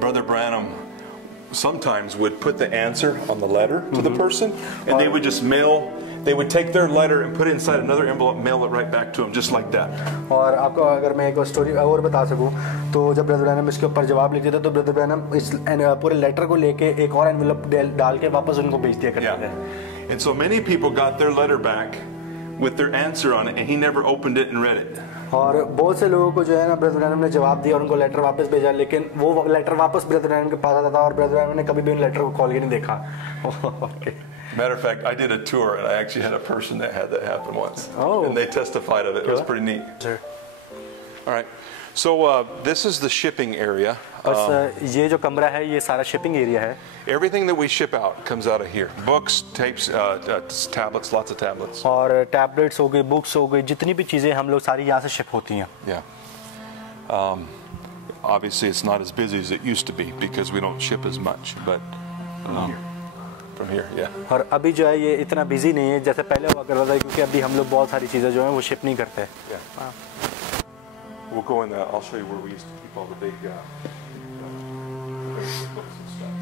Brother Branham sometimes would put the answer on the letter to the person, and they would just they would take their letter and put it inside another envelope, mail it right back to him, just like that. और आपको अगर मैं एक स्टोरी और बता सकूं, तो जब ब्रदर ब्रैनम इसके ऊपर जवाब लिखते थे, तो ब्रदर ब्रैनम इस पूरे लेटर को लेके एक और एनवेलप डाल के वापस उनको भेज दिया करते थे। And so many people got their letter back with their answer on it, and he never opened it and read it. और बहुत से लोगों को जो है ना ब्रदर ब्रैनम ने जवाब दिया और उनको लेटर वापस भेजा, लेकिन वो लेटर वापस ब्रदर ब्रैनम के पास आता था और ब्रदर ब्रैनम ने कभी भी उन लेटर को खोल के नहीं देखा। Okay. Matter of fact, I did a tour, and I actually had a person that had that happen once. Oh. And they testified of it. It was pretty neat. Sure. All right. So this is the shipping area. बस ये जो कमरा है ये सारा shipping area है। Everything that we ship out comes out of here. Books, tapes, tablets, lots of tablets. और टैबलेट्स हो गई, बुक्स हो गई, जितनी भी चीज़ें हम लोग सारी यहाँ से शिप होती हैं। Yeah. Obviously, it's not as busy as it used to be because we don't ship as much. But from here, yeah. और अभी जो है ये इतना बिजी नहीं है जैसे पहले हुआ करता था, क्योंकि अभी हम लोग बहुत सारी चीज़ें जो हैं वो शिप नहीं करते। Yeah. We'll go in that. I'll show you where we used to keep all the big books and stuff.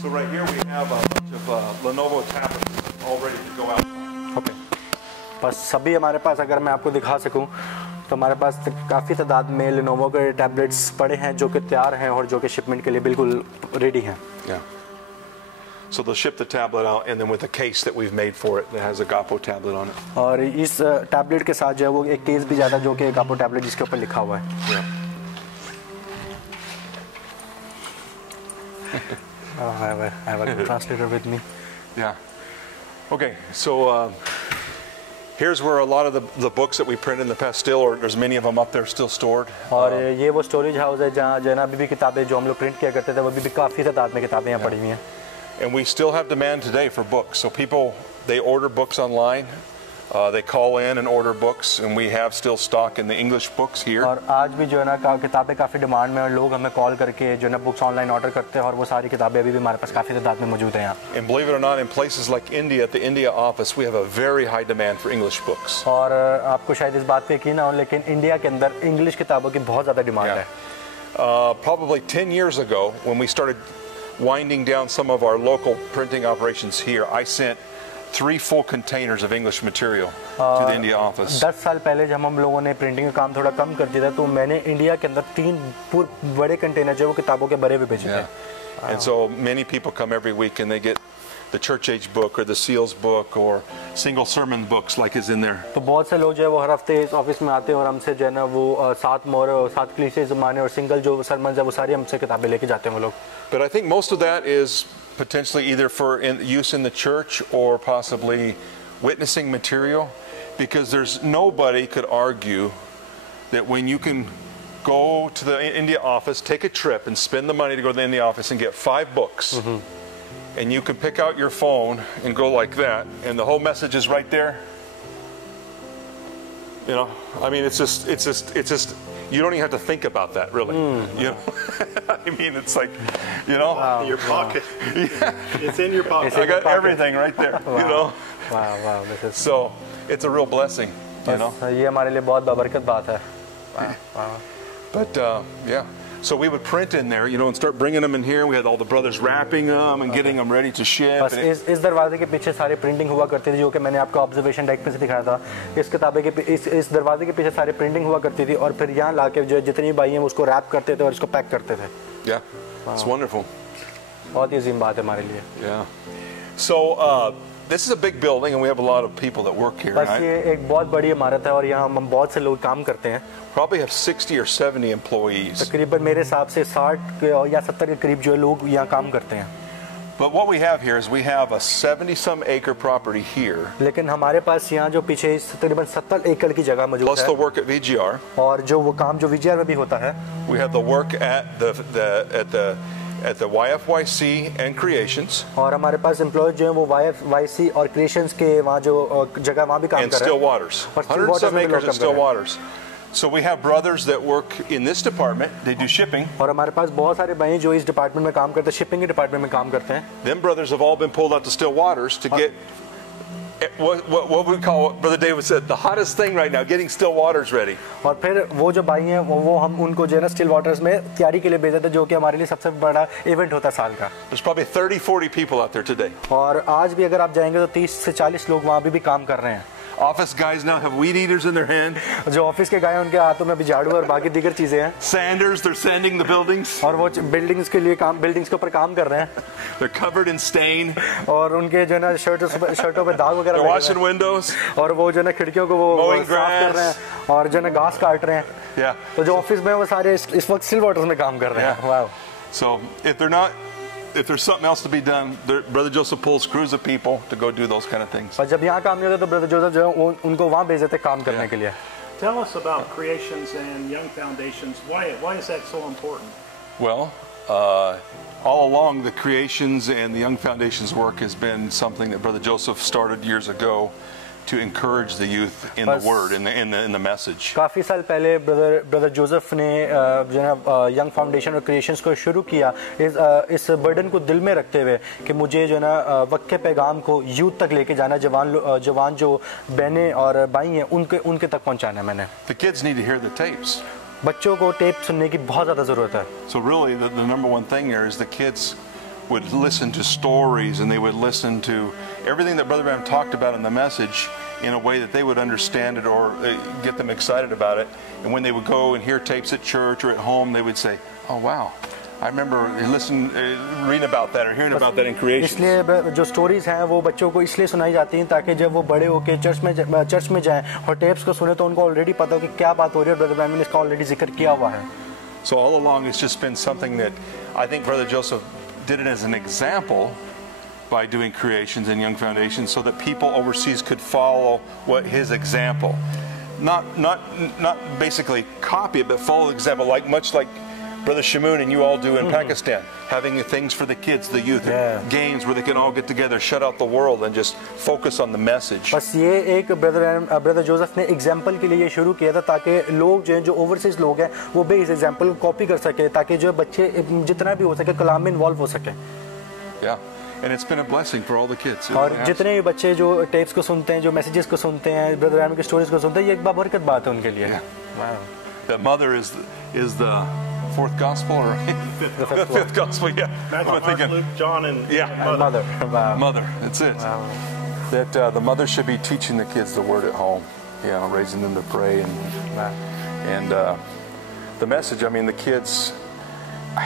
So right here we have a bunch of Lenovo tablets all ready to go out. Okay. बस सभी हमारे पास, अगर मैं आपको दिखा सकूं, तो हमारे पास काफ़ी तादाद में लेनोवो के टैबलेट्स पड़े हैं जो कि तैयार हैं और जो कि शिपमेंट के लिए बिल्कुल रेडी हैं। Yeah. So they'll ship the tablet out, and then with a case that we've made for it that has a Gapo tablet on it. और इस टैबलेट के साथ जो है वो एक केस भी ज़्यादा जो कि गापो टैबलेट जिसके ऊपर लिखा हुआ है। Yeah. I have a translator with me. Yeah. Okay, so here's where a lot of the books that we printed in the past still, or there's many of them up there still stored. और ये वो storage house है जहाँ जो है ना अभी भी किताबें जो हम लोग प्रिंट किया करते थे, वो अभी भी काफ़ी तादाद में किताबें यहाँ पड़ी हुई हैं। And we still have demand today for books. So people, they order books online. They call in and order books, and we have still stock in the English books here. और आज भी जो है ना किताबें काफ़ी डिमांड में, और लोग हमें कॉल करके जो है ना बुक्स ऑनलाइन ऑर्डर करते हैं, और वो सारी किताबें अभी भी हमारे पास काफ़ी तादाद में मौजूद हैं यहाँ। And believe it or not, in places like India, at the India office, we have a very high demand for English books. और आपको शायद इस बात पे यकीन ना हो, लेकिन इंडिया के अंदर इंग्लिश किताबों की बहुत ज़्यादा डिमांड है। Probably 10 years ago, when we started winding down some of our local printing operations here, I sent 3 full containers of English material to the India office. 10 साल पहले जब हम लोगों ने प्रिंटिंग का काम थोड़ा कम कर दिया था, तो मैंने इंडिया के अंदर 3 बड़े कंटेनर जो वो किताबों के भरे हुए भेजे थे। And so many people come every week and they get the church age book or the seals book or single sermon books like is in there. तो बहुत से लोग जो है वो हर हफ्ते इस ऑफिस में आते हैं और हमसे जो है ना वो 7 मोहरे और 7 कलीसिया ज़माने और सिंगल जो सरमन है वो सारी हमसे किताबें लेके जाते हैं वो लोग. But I think most of that is potentially either for use in the church or possibly witnessing material, because there's nobody could argue that when you can go to the India office, take a trip and spend the money to go to the India office and get 5 books, and you can pick out your phone and go like that, and the whole message is right there. You know, I mean, it's just, you don't even have to think about that, really. You know, I mean, it's like, you know, In your pocket. yeah, It's in your pocket. I got everything right there. You know, wow, this is. so it's a real blessing. You know, ये हमारे लिए बहुत बाबरकत बात है. Wow. but yeah. So we would print in there, you know, and start bringing them in here. We had all the brothers wrapping them and getting them ready to ship. बस इस दरवाजे के पीछे सारे प्रिंटिंग हुआ करती थी, जो कि मैंने आपको ऑब्जर्वेशन डेक पे से दिखाया था. इस किताबे के इस दरवाजे के पीछे सारे प्रिंटिंग हुआ करती थी और फिर यहाँ लाके जो जितनी भाई हैं उसको रैप करते थे और इसको पैक करते थे. Yeah, it's wonderful. बहुत ही अजीम बात है हमारे लिए. Yeah. So this is a big building, and we have a lot of people that work here. बस And ये एक बहुत बड़ी इमारत है और यहाँ हम बहुत से लोग काम करते हैं. probably have 60 or 70 employees. तकरीबन मेरे हिसाब से 60 या 70 के करीब जो लोग यहाँ काम करते हैं. But what we have here is we have a 70-some acre property here, लेकिन हमारे पास यहाँ जो पीछे तकरीबन 70 एकड़ की जगह मौजूद plus the है work at VGR. और जो वो काम जो विजय में भी होता है. We have the work at the YFYC and Creations, और हमारे पास एम्प्लॉय जो है वो YFYC और क्रिएशंस के वहाँ जो जगह वहाँ भी काम and कर रहे Still हैं. Waters. और Still 100-some Waters में भी acres लोग at काम Still कर रहे हैं. Waters. So we have brothers that work in this department. They do shipping. और हमारे पास बहुत सारे भाई जो इस डिपार्टमेंट में काम करते हैं, शिपिंग के डिपार्टमेंट में काम करते हैं. Them brothers have all been pulled out to Still Waters to get what we call, what Brother David said, the hottest thing right now, getting Still Waters ready. और फिर वो जो भाई हैं वो हम उनको जो है ना स्टिल वाटर्स में तैयारी के लिए भेजे थे, जो कि हमारे लिए सबसे बड़ा इवेंट होता है साल का. There's probably 30-40 people out there today. और आज भी अगर आप जाएंगे तो 30 से 40 लोग वहाँ भी काम कर रहे हैं. Office guys now have weed eaters in their hand. जो ऑफिस के गए उनके हाथों में भी झाड़ू और बाकी दीगर चीजें हैं. Sanders, they're sanding the buildings. और वो बिल्डिंग्स के लिए काम बिल्डिंग्स के ऊपर काम कर रहे हैं. They're covered in stain. और उनके जो है ना शर्टों पे दाग वगैरह They're लगे हुए washing हैं. windows. और वो जो है ना खिड़कियों को वो Mowing साफ कर रहे हैं और जो है ना घास काट रहे हैं. Yeah. तो जो ऑफिस में वो सारे इस वक्त स्टिल वाटर्स में काम कर रहे हैं. वाह. So if there's something else to be done, Brother Joseph pulls crews of people to go do those kind of things. और जब यहाँ काम नहीं होता तो ब्रदर जोसेफ जो है उनको वहाँ भेज देते काम करने के लिए. Tell us about Creations and Young Foundations. Why is that so important? Well, all along the Creations and the Young Foundations work has been something that Brother Joseph started years ago to encourage the youth in the word, in the message. काफी साल पहले brother Joseph ने जो है young foundation और क्रिएशंस को शुरू किया इस बर्डन को दिल में रखते हुए कि मुझे जो है ना वक्त के पैगाम को यूथ तक लेके जाना, जवान जो बहनें और भाई हैं उनके तक पहुंचाना है. मैंने The kids need to hear the tapes. बच्चों को टेप सुनने की बहुत ज़्यादा ज़रूरत है. So really the number one thing here is the kids would listen to stories and they would listen to everything that Brother Branham talked about in the message in a way that they would understand it or get them excited about it. And when they would go and hear tapes at church or at home, they would say, "Oh wow, I remember reading about that or hearing about that in Creation." इसलिए जो स्टोरीज हैं वो बच्चों को इसलिए सुनाई जाती हैं ताकि जब वो बड़े होकर चर्च में जाएं और टेप्स को सुने तो उनको ऑलरेडी पता हो कि क्या बात हो रही है. ब्रदर ब्रैनम ने इसका ऑलरेडी जिक्र किया हुआ है. So all along it's just been something that I think Brother Joseph did it as an example by doing Creations and Young Foundations so that people overseas could follow what his example. Not basically copy it, but follow the example, much like Brother Shamoon and you all do in Pakistan, having things for the kids, the youth, games where they can all get together, shut out the world and just focus on the message. बस ये एक brother Joseph ने एग्जाम्पल के लिए ये शुरू किया था ताकि लोग जो ओवरसीज लोग हैं वो भी इस एग्जाम्पल को कॉपी कर सके ताकि जो बच्चे जितना भी हो सके कलाम में इन्वॉल्व हो सके. Yeah. And it's been a blessing for all the kids. और जितने भी बच्चे जो टेप्स को सुनते हैं, जो मैसेजेस को सुनते हैं, ब्रदर ब्रैनम की स्टोरीज को सुनते हैं, ये एक बाबरकत बात है उनके लिए. That mother is the fourth gospel or the fifth gospel? Yeah. Matthew, I'm thinking, Luke, John, and Mother. Wow. Mother. That's it. Wow. That the mother should be teaching the kids the word at home. You know, raising them to pray and the message. I mean, the kids.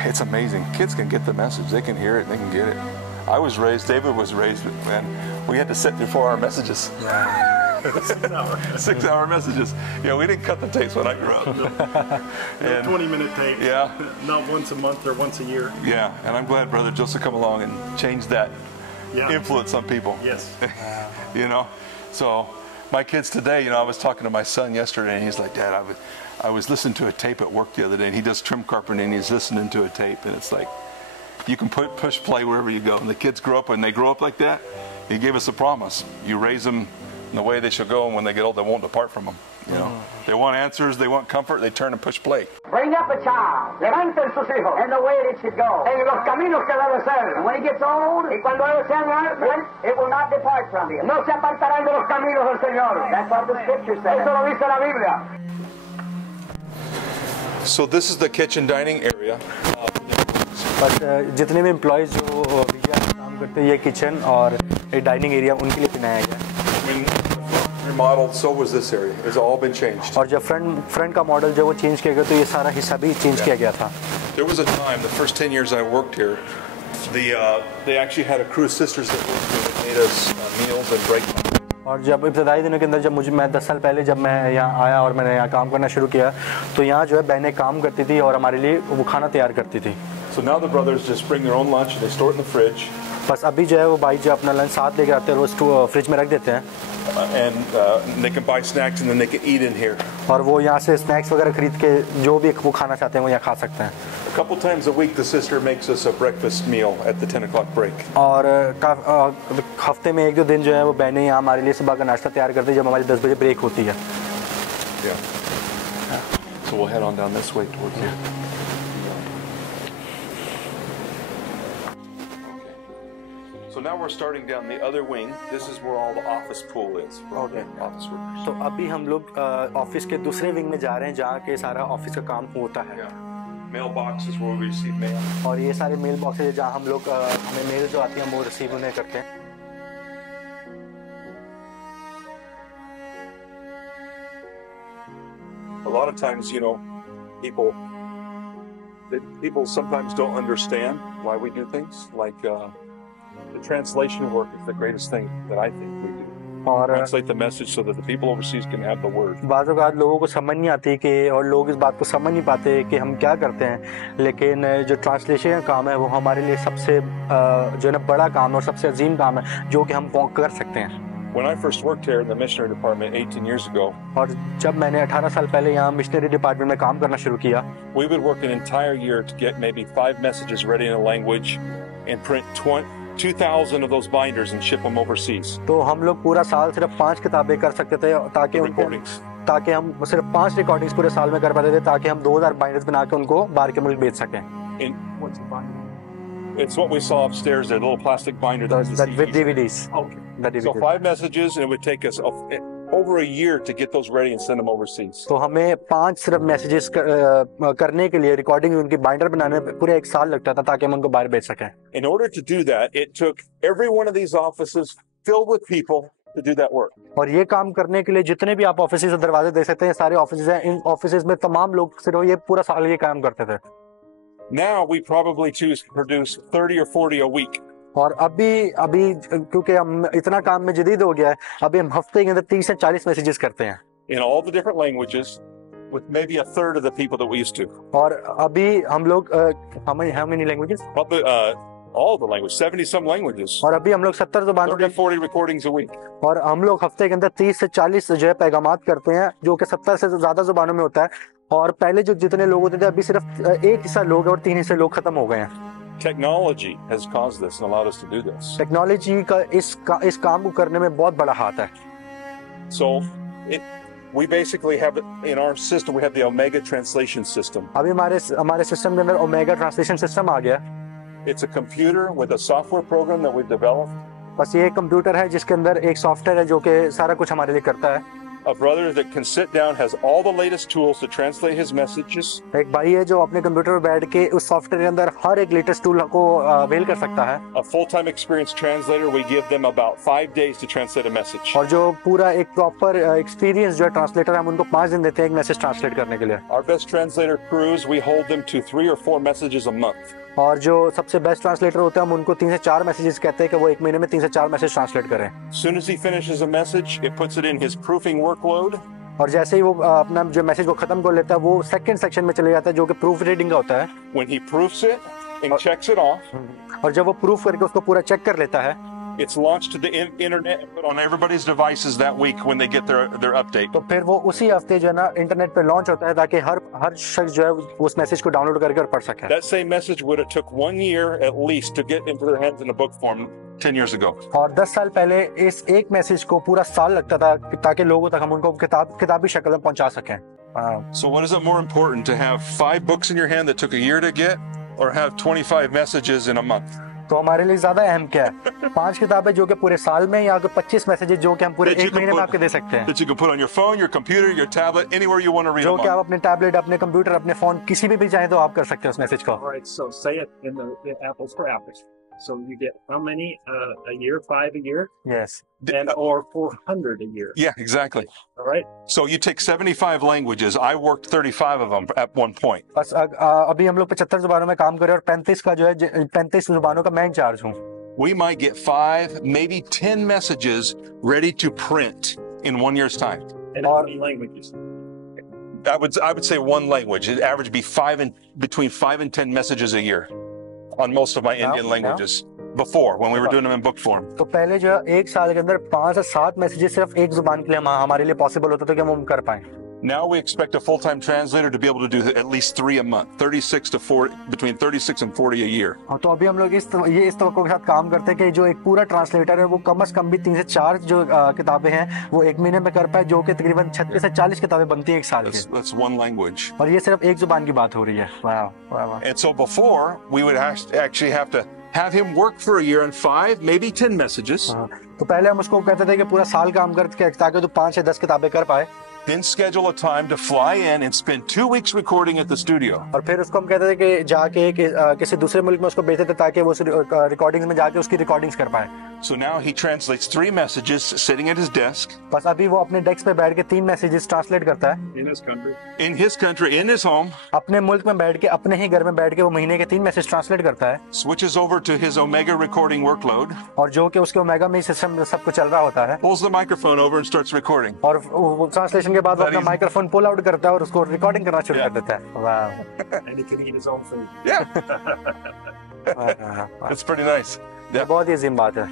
it's amazing. Kids can get the message. They can hear it. They can get it. I was raised, David was raised, man, we had to sit before our messages. Yeah. 6-hour messages. Yeah, we didn't cut the tapes when I grew up. No 20-minute tape. Yeah. Not once a month or once a year. Yeah, and I'm glad Brother Joseph come along and changed that influence on people. Yes. You know, so my kids today, you know, I was talking to my son yesterday and he's like, Dad, I was listening to a tape at work the other day, and he does trim carpentering and he's listening to a tape, and it's like, you can push play wherever you go. And the kids grow up, when they grow up like that, he gave us a promise. You raise them in the way they shall go, and when they get old, they won't depart from them. You know, they want answers, they want comfort, they turn and push play. Bring up a child, levanten sus hijos, and the way it should go, en los caminos que debe ser. When he gets old, y cuando él sea mayor, it will not depart from him. No se apartarán de los caminos del Señor. That's what the Scripture says. Eso lo dice la Biblia. So this is the kitchen dining area. But जितने भी एम्प्लॉयज़ जो वीजा में काम करते हैं, ये किचन और ये डाइनिंग एरिया उनके लिए बनाया गया है। When remodeled, so was this area. It's all been changed. और जब फ्रंट का मॉडल जब वो चेंज किया गया तो ये सारा हिस्सा भी चेंज किया गया था। There was a time, the first 10 years I worked here, they actually had a crew of sisters that worked here that made us meals and breakfast. और जब इब्तदाई दिनों के अंदर जब मैं 10 साल पहले जब मैं यहाँ आया और मैंने यहाँ काम करना शुरू किया, तो यहाँ जो है बहनें काम करती थी और हमारे लिए वो खाना तैयार करती थी। So now the brothers just bring their own lunch and they store it in the fridge. बस अभी जो है वो भाई जो अपना लंच साथ लेकर आते हैं, रोज फ्रिज में रख देते हैं। And they can buy snacks and then they can eat in here. और वो यहाँ से स्नैक्स वगैरह खरीद के जो भी वो खाना चाहते हैं वो यहाँ खा सकते हैं। A couple times a week the sister makes us a breakfast meal at the 10 o'clock break. और हफ्ते में 1-2 दिन जो है वो बहनें यहाँ हमारे लिए सुबह का नाश्ता तैयार करती है जब हमारी 10 बजे ब्रेक होती है। Yeah. So we'll head on down this way towards here. So now we're starting down the other wing. This is where all the office pool is for all the office workers. तो अभी हम लोग ऑफिस के दूसरे विंग में जा रहे हैं जहाँ के सारा ऑफिस का काम होता है। Yeah. Mailbox is where we receive mail. और ये सारे मेल बॉक्स है जहाँ हम लोग हमें मेल जो आती है हम वो रिसीव उन्हें करते हैं। A lot of times, you know, people sometimes don't understand why we do things. Like the translation work is the greatest thing that I think we do. और Translate the message so that the people overseas can have the word. बाज़ औक़ात लोगों को समझ नहीं आती कि और लोग इस बात को समझ नहीं पाते कि हम क्या करते हैं, लेकिन जो ट्रांसलेशन का काम है वो हमारे लिए सबसे जो है ना बड़ा काम है और सबसे अजीम काम है जो कि हम कर सकते हैं। When I first worked here in the missionary department 18 years ago, और जब मैंने 18 साल पहले यहाँ मिशनरी डिपार्टमेंट में काम करना शुरू किया, we would work an entire year to get maybe 5 messages ready in a language and print 2,000 of those binders and ship them overseas. तो हम लोग पूरा साल सिर्फ 5 किताबें कर सकते थे ताकि हम सिर्फ 5 रिकॉर्डिंग्स पूरे साल में कर पाते थे ताकि हम 2000 बाइंडर्स बना के उनको बाहर के मुल्क बेच सकें। What's a binder? It's what we saw upstairs there, the little plastic binder. That with DVDs. Okay. The DVDs. So 5 messages, and it would take us over a year to get those ready and send them overseas. तो हमें 5 सिर्फ मैसेजेस करने के लिए रिकॉर्डिंग उनकी बाइंडर बनाने में पूरे 1 साल लगता था ताकि हम उनको बाहर भेज सकें। In order to do that, it took every one of these offices filled with people to do that work. और ये काम करने के लिए जितने भी आप ऑफिसेज से दरवाजे देख सकते हैं सारे ऑफिसेज हैं, इन ऑफिसेज में तमाम लोग सिर्फ ये पूरा साल ये काम करते थे। Now we probably produce 30 or 40 a week. और अभी क्योंकि हम इतना काम में जदीद हो गया है, अभी हम हफ्ते के अंदर 30 से 40 मैसेजेस करते हैं। In all the different languages, with maybe a third of the people that we used to. और अभी हम लोग how many languages? Probably all the languages, 70 some languages. और अभी हम लोग 70 ज़ुबानों 30-40 recordings a week. और हम लोग हफ्ते के अंदर 30 से 40 जो है पैगामात करते हैं जो कि 70 से ज़्यादा ज़ुबानों में होता है। और पहले जो जितने लोग होते थे अभी सिर्फ 1 हिस्सा लोग और 3 हिस्से लोग खत्म हो गए हैं। Technology has caused this and allowed us to do this. Technology का इस काम को करने में बहुत बड़ा हाथ है। So we basically have in our system we have the Omega translation system. अभी हमारे सिस्टम के अंदर ओमेगा ट्रांसलेशन सिस्टम आ गया। It's a computer with a software program that we've developed. बस ये एक कंप्यूटर है जिसके अंदर एक सॉफ्टवेयर है जो कि सारा कुछ हमारे लिए करता है। a brother that can sit down, has all the latest tools to translate his messages. एक भाई है जो अपने कंप्यूटर पर बैठ के उस सॉफ्टवेयर के अंदर हर एक लेटेस्ट टूल को अवेल कर सकता है। A full-time experienced translator, we give them about 5 days to translate a message. और जो पूरा एक प्रॉपर एक्सपीरियंस जो है ट्रांसलेटर, हम उनको 5 दिन देते हैं एक मैसेज ट्रांसलेट करने के लिए। Our best translator crews, we hold them to 3 or 4 messages a month. और जो सबसे बेस्ट ट्रांसलेटर होते हैं हम उनको 3 से 4 मैसेजेस कहते हैं कि वो एक महीने में 3 से 4 मैसेज ट्रांसलेट करें। As soon as he finishes a message, it puts it in his proofing workload. और जैसे ही वो अपना जो मैसेज को खत्म कर लेता है वो सेकंड सेक्शन में चले जाता है जो कि प्रूफ रीडिंग का होता है। When he proofs it and checks it off, और जब वो प्रूफ करके उसको पूरा चेक कर लेता है, it's launched to the internet and put on everybody's devices that week when they get their update. तो फिर वो उसी हफ्ते जो है ना इंटरनेट पे लॉन्च होता है ताकि हर शख्स जो है उस मैसेज को डाउनलोड करके और पढ़ सके। That same message would have took 1 year at least to get into their hands in a book form 10 years ago. और 10 साल पहले इस एक मैसेज को पूरा साल लगता था ताकि लोगों तक हम उनको किताबी शक्ल में पहुंचा सकें। So what is it more important to have 5 books in your hand that took a year to get, or have 25 messages in a month? तो हमारे लिए ज्यादा अहम क्या है? 5 किताबें जो कि पूरे साल में या 25 मैसेजेस जो कि हम पूरे एक महीने में आपके दे सकते हैं। That you can put on your phone, your computer, your tablet, anywhere you want to read जो them कि on. आप अपने टैबलेट, अपने कंप्यूटर, अपने फोन किसी भी चाहे तो आप कर सकते हैं उस मैसेज को। All right, so say it in the apples for apples. So you get how many a year? 5 a year, yes and or 400 a year. Yeah, exactly. All right. So you take 75 languages. I worked 35 of them at one point. बस अभी हम लोग 75 जुबानों में काम कर रहे हैं और 35 का जो है 35 जुबानों का मैं इंचार्ज हूँ। We might get 5, maybe 10 messages ready to print in 1 year's time. And how many languages? I would say one language. It average be between 5 and 10 messages a year on most of my Indian languages. Before, when we were doing them in book form. तो पहले जो है एक साल के अंदर 5 से 7 मैसेजेस सिर्फ एक जुबान के लिए हमारे लिए पॉसिबल होता था कि हम कर पाए। Now we expect a full-time translator to be able to do at least 3 a month, 36 to 40, between 36 and 40 a year. हाँ, तो अभी हम लोग इस तवक्को के साथ काम करते हैं कि जो एक पूरा ट्रांसलेटर है वो कम से कम भी 3 से 4 जो किताबें हैं वो एक महीने में कर पाए, जो कि तकरीबन 36 से 40 किताबें बनती हैं एक साल की। That's one language. और ये सिर्फ एक जुबान की बात हो रही है। वाह वाह वाह। And so before, we would actually have to have him work for a year on 5, maybe 10 messages. हाँ, तो पहले हम उसको कहते थे कि पूरा साल काम कर ताकि तो 5 से 10 किताबें कर पाए। Then schedule a time to fly in and spend 2 weeks recording at the studio. और फिर उसको हम कहते थे कि जाके किसी दूसरे मुल्क में उसको भेजते थे ताकि वो रिकॉर्डिंग्स में जाके उसकी रिकॉर्डिंग्स कर पाए। So now he translates 3 messages sitting at his desk. बस अभी वो अपने डेस्क पे बैठ के 3 मैसेजेस ट्रांसलेट करता है। In his country. In his country, in his home. अपने मुल्क में बैठ के, अपने ही घर में बैठ के वो महीने के 3 मैसेज ट्रांसलेट करता है। Switches over to his Omega recording workload. और जो कि उसके ओमेगा में सिस्टम सब कुछ चल रहा होता है। Pulls the microphone over and starts recording. और ट्रांसलेशन के बाद वो अपना माइक्रोफोन पुल आउट करता है और उसको रिकॉर्डिंग करना शुरू कर देता है। वाह। And he can eat his own food. Yeah. That's pretty nice. ये बहुत ही अजीम बात है।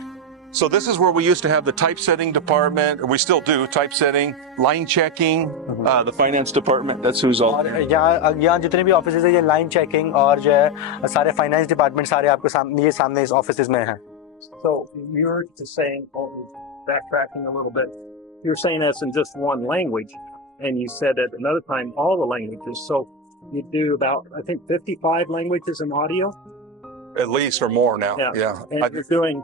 So this is where we used to have the typesetting department, or we still do, typesetting, line checking, the finance department, that's who's all और there. यहाँ जितने भी ऑफिसेज है ये लाइन चेकिंग और जो है सारे फाइनेंस डिपार्टमेंट सारे आपको सामने इस ऑफिसेज में हैं। So you're just saying, backtracking a little bit, you're saying that's in just one language, and you said at another time all the languages. So you do about, I think, 55 languages in audio. At least or more now. Yeah. And you're doing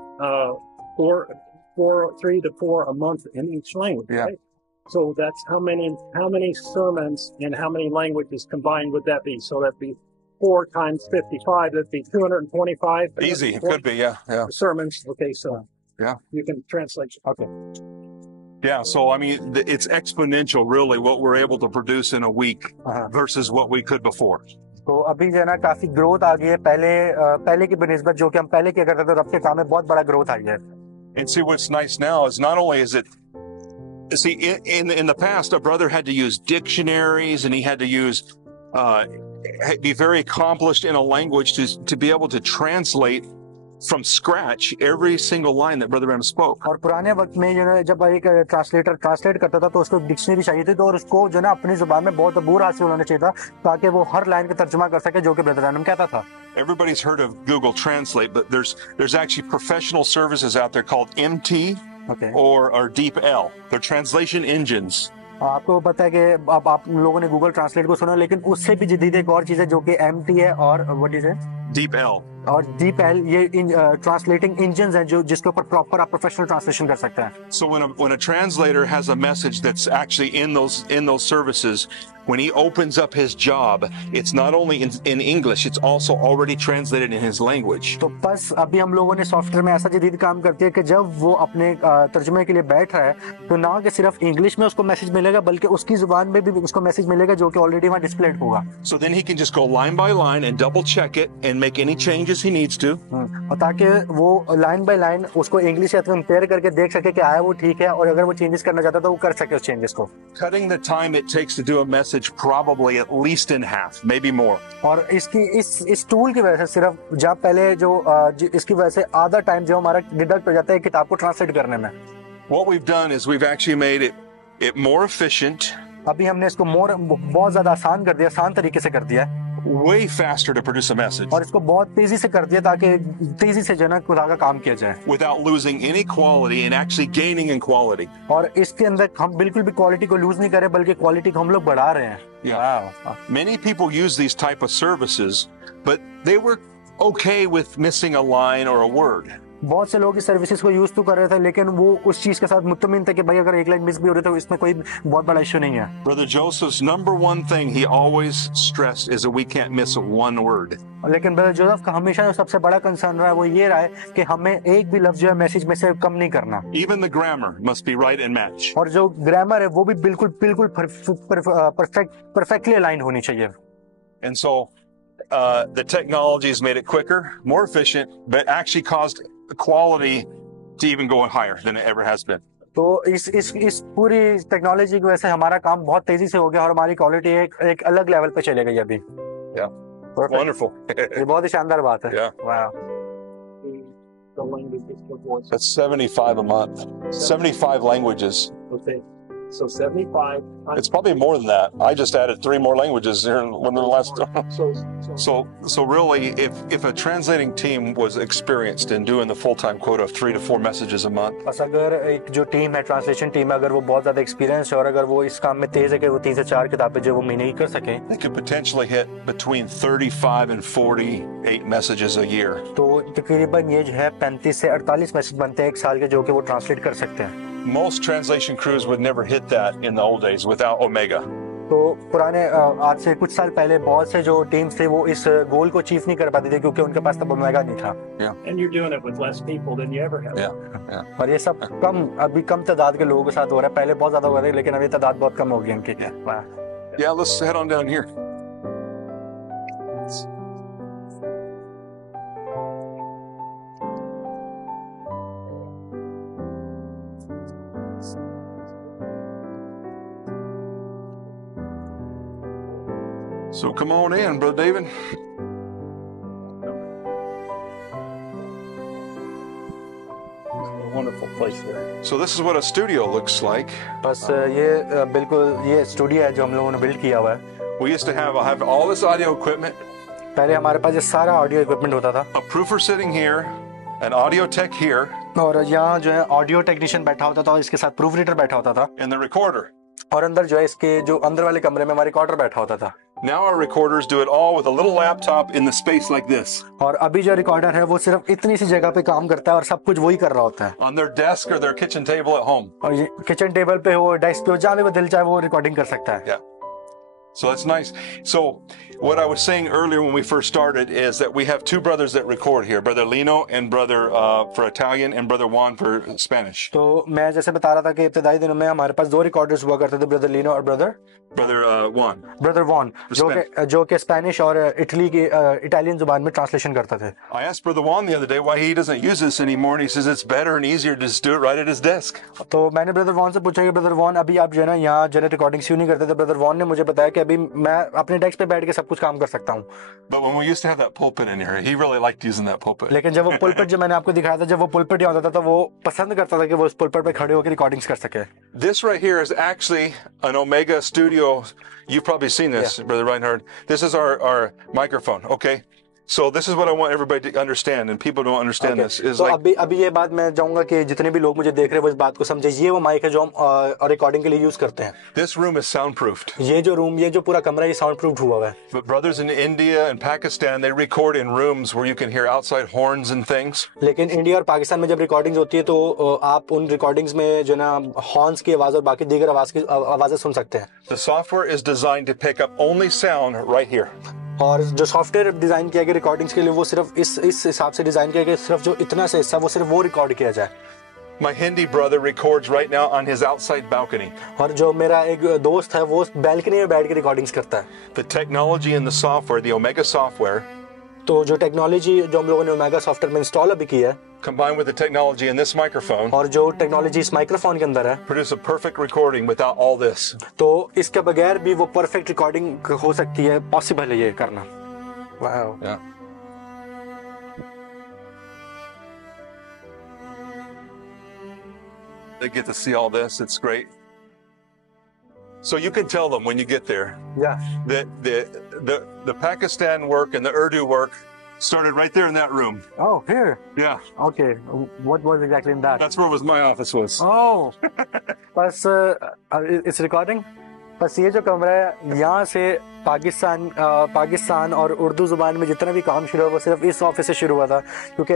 3 to 4 a month in each language. Yeah. Right? So that's how many sermons in how many languages combined would that be? So that'd be 4 times 55. That'd be 225. Easy, it could be, yeah. Sermons. Okay, so Yeah. you can translate. Okay. Yeah, so I mean, it's exponential, really, what we're able to produce in a week versus what we could before. तो अभी जो है ना काफी ग्रोथ आ गई है पहले की बनिस्बत जो कि हम पहले क्या करते थे और अब के काम में बहुत बड़ा ग्रोथ आई है। And see, what's nice now is not only is it, see, in the past, a brother had to use dictionaries and he had to use, be very accomplished in a language to be able to translate from scratch every single line that Brother Branham spoke. और पुराने वक्त में जो है जब एक translator translate करता था तो उसको डिक्शनरी चाहिए थी, तो और उसको जो है ना अपनी जुबान में बहुत अबूर हासिल होना चाहिए था ताकि वो हर लाइन का तर्जुमा कर सके जो कि ब्रदर ब्रैनम कहता था। Everybody's heard of Google Translate, but there's actually professional services out there called MT or DeepL. They're translation engines. आपको पता है कि अब आप लोगों ने गूगल ट्रांसलेट को सुना, लेकिन उससे भी जदीद एक और चीज है जो कि MT है और what is it Deep L. और DeepL ये ट्रांसलेटिंग इंजन हैं जो जिसके ऊपर प्रॉपर आप प्रोफेशनल ट्रांसलेशन कर सकते हैं. So when a translator has a message that's actually in those services, when he opens up his job, it's not only in English, it's also already translated in his language. तो बस अभी हम लोगों ने सॉफ्टवेयर में ऐसा जदीद काम करती है कि जब वो अपने तर्जुमे के लिए बैठ रहा है तो ना कि सिर्फ इंग्लिश में उसको मैसेज मिलेगा बल्कि उसकी जुबान में भी उसको मैसेज मिलेगा जो कि ऑलरेडी वहाँ डिस्प्लेड होगा. So then he can just go line by line and double check it and make any changes he needs to. और ताकि वो लाइन बाय लाइन उसको इंग्लिश या कंपेयर करके देख सके कि आया वो ठीक है और अगर वो चेंजेस करना चाहता है तो वो कर सके उस चेंजेस को. Cutting the time it takes to do a message probably at least in half, maybe more. और इसकी इस टूल की वजह से सिर्फ जब पहले जो इसकी वजह से आधा टाइम जो हमारा डिडक्ट हो जाता है किताब को ट्रांसलेट करने में. What we've done is we've actually made it more efficient. अभी हमने इसको बहुत ज्यादा आसान कर दिया, आसान तरीके से कर दिया है. Way faster to produce a message. और इसको बहुत तेजी से कर दिया ताकि तेजी से जना खुदा का काम किया जाए. Without losing any quality and actually gaining in quality. और इसके अंदर हम बिल्कुल भी क्वालिटी को लूज नहीं कर रहे बल्कि क्वालिटी को हम लोग बढ़ा रहे हैं. Yeah. Wow. Many people use these type of services, but they were okay with missing a line or a word. बहुत से लोग इस सर्विसेज को यूज तो कर रहे थे लेकिन वो उस चीज के साथ मुतमिन थे कि भाई अगर एक लाइन मिस भी हो रही तो इसमें कोई बहुत बड़ा इश्यू नहीं है. Brother Joseph's number one thing he always stressed is that we can't miss one word. लेकिन ब्रदर जोसेफ का हमेशा जो सबसे बड़ा कंसर्न रहा है वो ये रहा है कि हमें एक भी लफ्ज जो है मैसेज में से कम नहीं करना. Even the grammar must be right and match. और जो ग्रामर है वो भी बिल्कुल परफेक्टली अलाइन होनी चाहिए. And so the technology has made it quicker, more efficient, but actually caused quality to even go higher than it ever has been. तो इस पूरी टेक्नोलॉजी की वजह से हमारा काम बहुत तेजी से हो गया और हमारी क्वालिटी एक अलग लेवल पे चले गई अभी. Yeah. Wonderful. ये बहुत ही शानदार बात है. Yeah. Wow. The languages for voice. That's 75 a month. 75 languages. Okay. So 75. It's probably more than that. I just added 3 more languages here when the last. So really, if a translating team was experienced in doing the full-time quota of 3 to 4 messages a month. बस अगर एक जो टीम है translation team अगर वो बहुत ज्यादा एक्सपीरियंस है और अगर वो इस काम में तेज है कि वो 3 से 4 किताबें जो वो महीने ही कर सकें. They could potentially hit between 35 and 48 messages a year. तो तकरीबन ये जो है 35 से 48 मैसेज बनते हैं एक साल के जो कि वो ट्रांसलेट कर सकते हैं. Most translation crews would never hit that in the old days without Omega. तो पुराने आज से कुछ साल पहले बहुत से जो टीम्स थे वो इस गोल को अचीव नहीं कर पाते थे क्योंकि उनके पास तब ओमेगा नहीं था. And you're doing it with less people than you ever have. Yeah. और ये सब अभी कम तादाद के लोगों के साथ हो रहा है. पहले बहुत ज्यादा हो रहा था लेकिन अभी तादाद बहुत कम हो गई उनकी. Yeah, let's head on down here. So come on in, Brother David. Wonderful place there. So this is what a studio looks like. बस ये बिल्कुल ये स्टूडियो है जो हम लोगों ने बिल्ड किया हुआ है. We used to have all this audio equipment. पहले हमारे पास ये सारा ऑडियो इक्विपमेंट होता था. A proofer sitting here, an audio tech here. और यहाँ जो है ऑडियो टेक्नीशियन बैठा होता था और इसके साथ प्रूफ रीडर बैठा होता था. And the recorder. और अंदर जो है इसके जो अंदर वाले कमरे में हमारा रिकॉर्डर बैठा होता था. Now our recorders do it all with a little laptop in the space like this. और अभी जो रिकॉर्डर है वो सिर्फ इतनी सी जगह पे काम करता है और सब कुछ वही कर रहा होता है. On their desk or their kitchen table at home. और ये किचन टेबल पे हो, डेस्क पे हो, जहाँ भी वो दिल चाहे वो रिकॉर्डिंग कर सकता है. Yeah. So that's nice. So what I was saying earlier when we first started is that we have 2 brothers that record here, Brother Lino and Brother for Italian and Brother Juan for Spanish. तो मैं जैसे बता रहा था कि इब्तिदाई दिनों में हमारे पास 2 रिकॉर्डर्स हुआ करते थे, ब्रदर लीनो और ब्रदर Juan. ब्रदर वॉन जो कि स्पेनिश और इटली की इटालियन जुबान में ट्रांसलेशन करते थे. I asked Brother Juan the other day why he doesn't use this anymore, and he says it's better and easier to just do it right at his desk. तो मैंने ब्रदर वॉन से पूछा कि ब्रदर वॉन अभी आप जो है ना यहाँ जो है रिकॉर्डिंग क्यों नहीं करते थे. ब्रदर वॉन ने मुझे बताया कि अभी मैं अपने डेस्क पे बैठ के सब कुछ काम कर सकता हूँ. But when we used to have that pulpit in here, he really liked using that pulpit. लेकिन जब वो पुलपिट जो मैंने आपको दिखाया था जब वो पुलपिट यहाँ होता था तो वो पसंद करता था कि वो उस पुलपिट पे खड़े होकर रिकॉर्डिंग्स कर सके. This right here is actually an Omega Studio. You've probably seen this, Brother Reinhard. This is our microphone, okay? So this is what I want everybody to understand, and people don't understand this. Is तो like अभी ये बात मैं चाहूंगा कि जितने भी लोग मुझे देख रहे हैं वो इस बात को समझे। ये वो माइक है जो हम रिकॉर्डिंग के लिए यूज करते हैं। this room is soundproofed. ये जो पूरा कमरा ये साउंड प्रूफ हुआ हुआ है। But brothers in India and Pakistan, they record in rooms where you can hear outside horns and things. लेकिन इंडिया और पाकिस्तान में जब रिकॉर्डिंग्स होती है तो आप उन रिकॉर्डिंग्स में जो ना हॉर्न्स की आवाज और बाकी दीगर आवाजें सुन सकते हैं। The software is designed to pick up only sound right here. और जो सॉफ्टवेयर डिजाइन किया गया रिकॉर्डिंग्स के लिए वो सिर्फ इस हिसाब से डिजाइन किया गया, सिर्फ जो इतना से हिस्सा वो सिर्फ वो रिकॉर्ड किया जाए। My Hindi brother records right now on his outside balcony. और जो मेरा एक दोस्त है वो बैल्कनी में बैठ के रिकॉर्डिंग्स करता है। The technology in the software, the Omega software, तो जो टेक्नोलॉजी जो हम लोगों ने ओमेगा सॉफ्टवेयर में इंस्टॉल अभी की है combined with the technology in this microphone, और जो टेक्नोलॉजी इस माइक्रोफोन के अंदर है, produce a perfect recording without all this. तो इसके बगैर भी वो परफेक्ट रिकॉर्डिंग हो सकती है, पॉसिबल है ये करना। Wow. Yeah. They get to see all this. It's great. So you can tell them when you get there या that the Pakistan work and the Urdu work started right there in that room. Oh here Yeah, okay what was exactly in that that's where was my office was. ओह बस it's recording. बस ये जो कमरा है यहाँ से पाकिस्तान और उर्दू जुबान में जितना भी काम शुरू हुआ वो सिर्फ इस ऑफिस से शुरू हुआ था, क्योंकि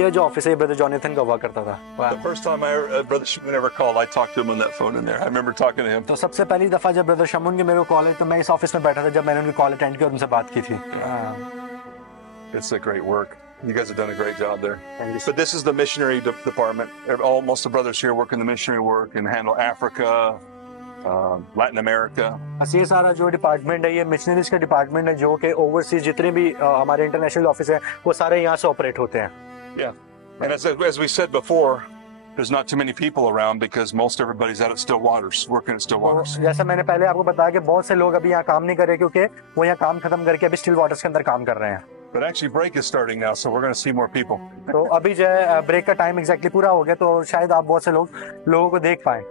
ये जो ऑफिस है ब्रदर जॉनथन का हुआ करता था। The first time Brother Shimon ever called, I talked to him on that phone in there. I remember talking to him. तो सबसे पहली दफा जब ब्रदर शमुन के मेरे को कॉल है तो मैं इस ऑफिस में बैठा था जब मैंने उनकी कॉल अटेंड की और उनसे बात की थी। It's a great work. You guys have done a great job there. Thank you. But this is the missionary department. Most of the brothers here work in the missionary work and handle Africa, Latin America. बस ये सारा जो डिपार्टमेंट है ये मिशनरीज का डिपार्टमेंट है जो कि ओवरसीज जितने भी हमारे इंटरनेशनल ऑफिस हैं वो सारे यहाँ से ऑपरेट होते हैं। Yeah. And as we said before, there's not too many people around because most everybody's out at Still Waters, working at Still Waters. तो जैसा मैंने पहले आपको बताया कि बहुत से लोग अभी यहाँ काम नहीं कर रहे क्योंकि वो यहाँ काम खत्म करके अभी स्टिल वाटर्स के अंदर काम कर रहे हैं। But actually break is starting now, so we're going to see more people. तो अभी जो है ब्रेक का टाइम एग्जैक्टली पूरा हो गया तो शायद आप बहुत से लोगों को देख पाए।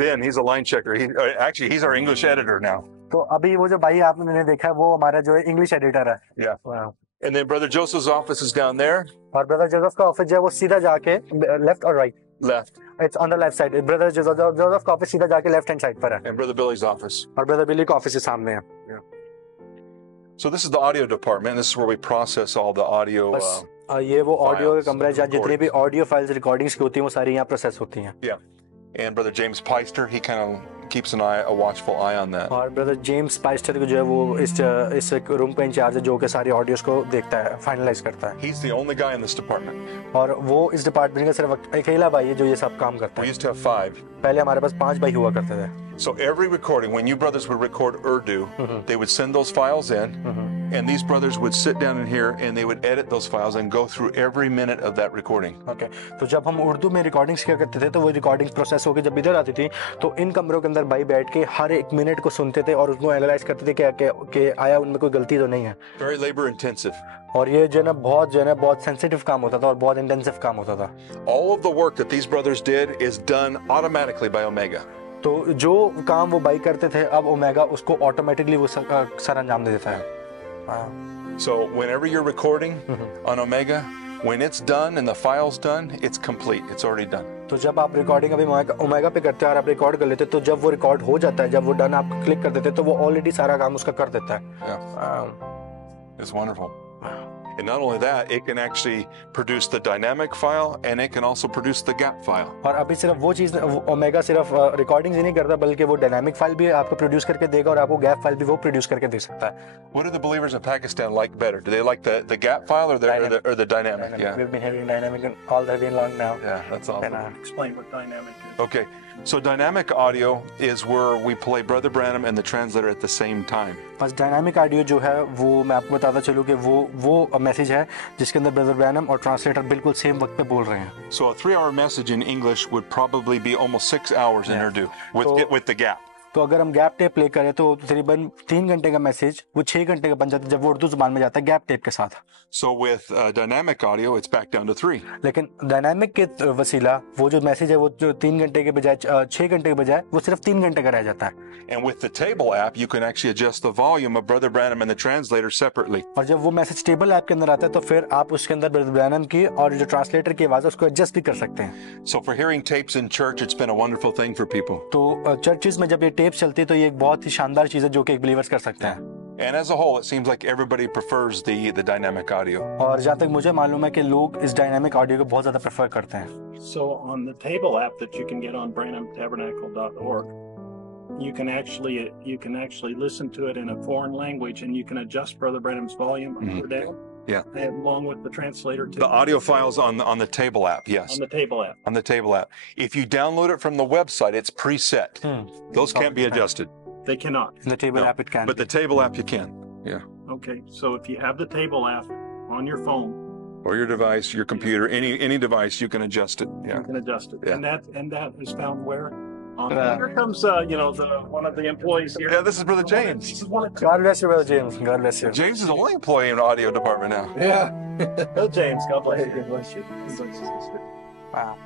Ben, he's a line checker. Actually, he's our English editor now. तो अभी वो जो भाई आपने देखा है वो हमारा जो है इंग्लिश एडिटर है। Yeah. Wow. And then Brother Joseph's office is down there, और ब्रदर जोसेफ का ऑफिस जो है वो सीधा जाके लेफ्ट और right, left. It's on the left side. Brother Joseph का ऑफिस सीधा जाके लेफ्ट हैंड साइड पर है And Brother Billy's office. और ब्रदर बिली का ऑफिस सामने है। So this is the audio department. This is where we process all the audio. बस ये वो ऑडियो का कमरा है जहाँ जितनी भी recordings. ऑडियो फाइल्स रिकॉर्डिंग्स की होती हैं वो सारी यहाँ प्रोसेस होती हैं। Yeah. And Brother James Peister, he kind of keeps a watchful eye on that. और ब्रदर जेम्स पाइस्टर को जो है वो इस रूम का इंचार्ज है जो कि सारी ऑडियोज को देखता है, फाइनलाइज करता है। He's the only guy in this department. और वो इस डिपार्टमेंट का सिर्फ अकेला भाई है जो ये सब काम करता We है। used to have 5. पहले हमारे पास 5 भाई हुआ करते थे। So every recording, when you brothers would record Urdu, they would send those files in, and these brothers would sit down in here and they would edit those files and go through every minute of that recording. Okay तो जब हम उर्दू में रिकॉर्डिंग्स किया करते थे तो वो recordings process होकर जब इधर आती थी तो इन कमरों के अंदर भाई बैठ के हर एक मिनट को सुनते थे और उसको एनालाइज करते थे कि आया उनमें कोई गलती तो नहीं है। Very labor intensive. और ये जो है ना बहुत सेंसिटिव काम होता था और बहुत इंटेंसिव काम होता था। All of the work that these brothers did is done automatically by Omega. तो जो काम वो भाई करते थे अब ओमेगा उसको ऑटोमेटिकली वो सर अंजाम दे देता है। So whenever you're recording on Omega, when it's done and the file's done, it's complete. It's already done. तो जब आप रिकॉर्डिंग अभी ओमेगा पे करते हैं और आप रिकॉर्ड कर लेते तो जब वो रिकॉर्ड हो जाता है, जब वो डन आप क्लिक कर देते तो वो ऑलरेडी सारा काम उसका कर देता है। Yeah. It's wonderful. And not only that, it can actually produce the dynamic file and it can also produce the gap file. और अभी सिर्फ वो चीज़ ओमेगा सिर्फ रिकॉर्डिंग्स ही नहीं करता बल्कि वो डायनामिक फाइल भी आपको प्रोड्यूस करके देगा और आपको गैप फाइल भी वो प्रोड्यूस करके दे सकता है। What do the believers in Pakistan like better? Do they like the gap file or the dynamic? Yeah. We've been having dynamic all the way long now. Yeah, that's awesome. Explain what dynamic is. Okay, so dynamic audio is where we play Brother Branham and the translator at the same time. बस dynamic audio जो है वो मैं आपको बताता चलूँ कि वो मैसेज है जिसके अंदर ब्रदर ब्रैनम और ट्रांसलेटर बिल्कुल सेम वक्त पे बोल रहे हैं। So a 3-hour message in English would probably be almost 6 hours in Urdu with the gap. तो अगर हम गैप टेप प्ले करें तो तकरीबन 3 घंटे का मैसेज वो 6 घंटे का बन जाता है जब वो उर्दू जुबान में जाता है गैप टेप के साथ। So with dynamic audio, it's back down to 3. लेकिन डायनामिक के वसीला वो जो मैसेज है वो जो 3 घंटे के बजाय 6 घंटे के बजाय वो सिर्फ 3 घंटे का रह जाता है। And with the table app, you can actually adjust the volume of Brother Branham and the translator separately. और जब वो मैसेज टेबल ऐप के अंदर आता है तो फिर आप उसके अंदर ब्रदर ब्रैनम की और जो ट्रांसलेटर की आवाज है उसको एडजस्ट भी कर सकते हैं। So for hearing tapes in church, it's been a wonderful thing for people. तो चर्चिज में जब ये टेप चलती है तो ये एक बहुत ही शानदार चीज है जो कि एक बिलीवर्स कर सकते हैं। And as a whole, it seems like everybody prefers the dynamic audio. और जहाँ तक मुझे मालूम है कि लोग इस डायनामिक ऑडियो को बहुत ज्यादा प्रेफर करते हैं। So on the table app that you can get on BranhamTabernacle.org, you can actually listen to it in a foreign language, and you can adjust Brother Branham's volume up or down. Yeah. And along with the translator too. The audio files on the table app, yes. On the table app. On the table app. If you download it from the website, it's preset. Those can't be adjusted. They cannot. In the table No, app it can. But the table app you can. Yeah. Okay. So if you have the table app on your phone, Or your device, your computer, any device, you can adjust it. Yeah. you can adjust it. Yeah. And that is found where? Here comes one of the employees here. Yeah, this is Brother James. This is one of God bless you, brother James. God bless you. James is the only employee in the audio department now. Brother James. God bless you. God bless you. Wow.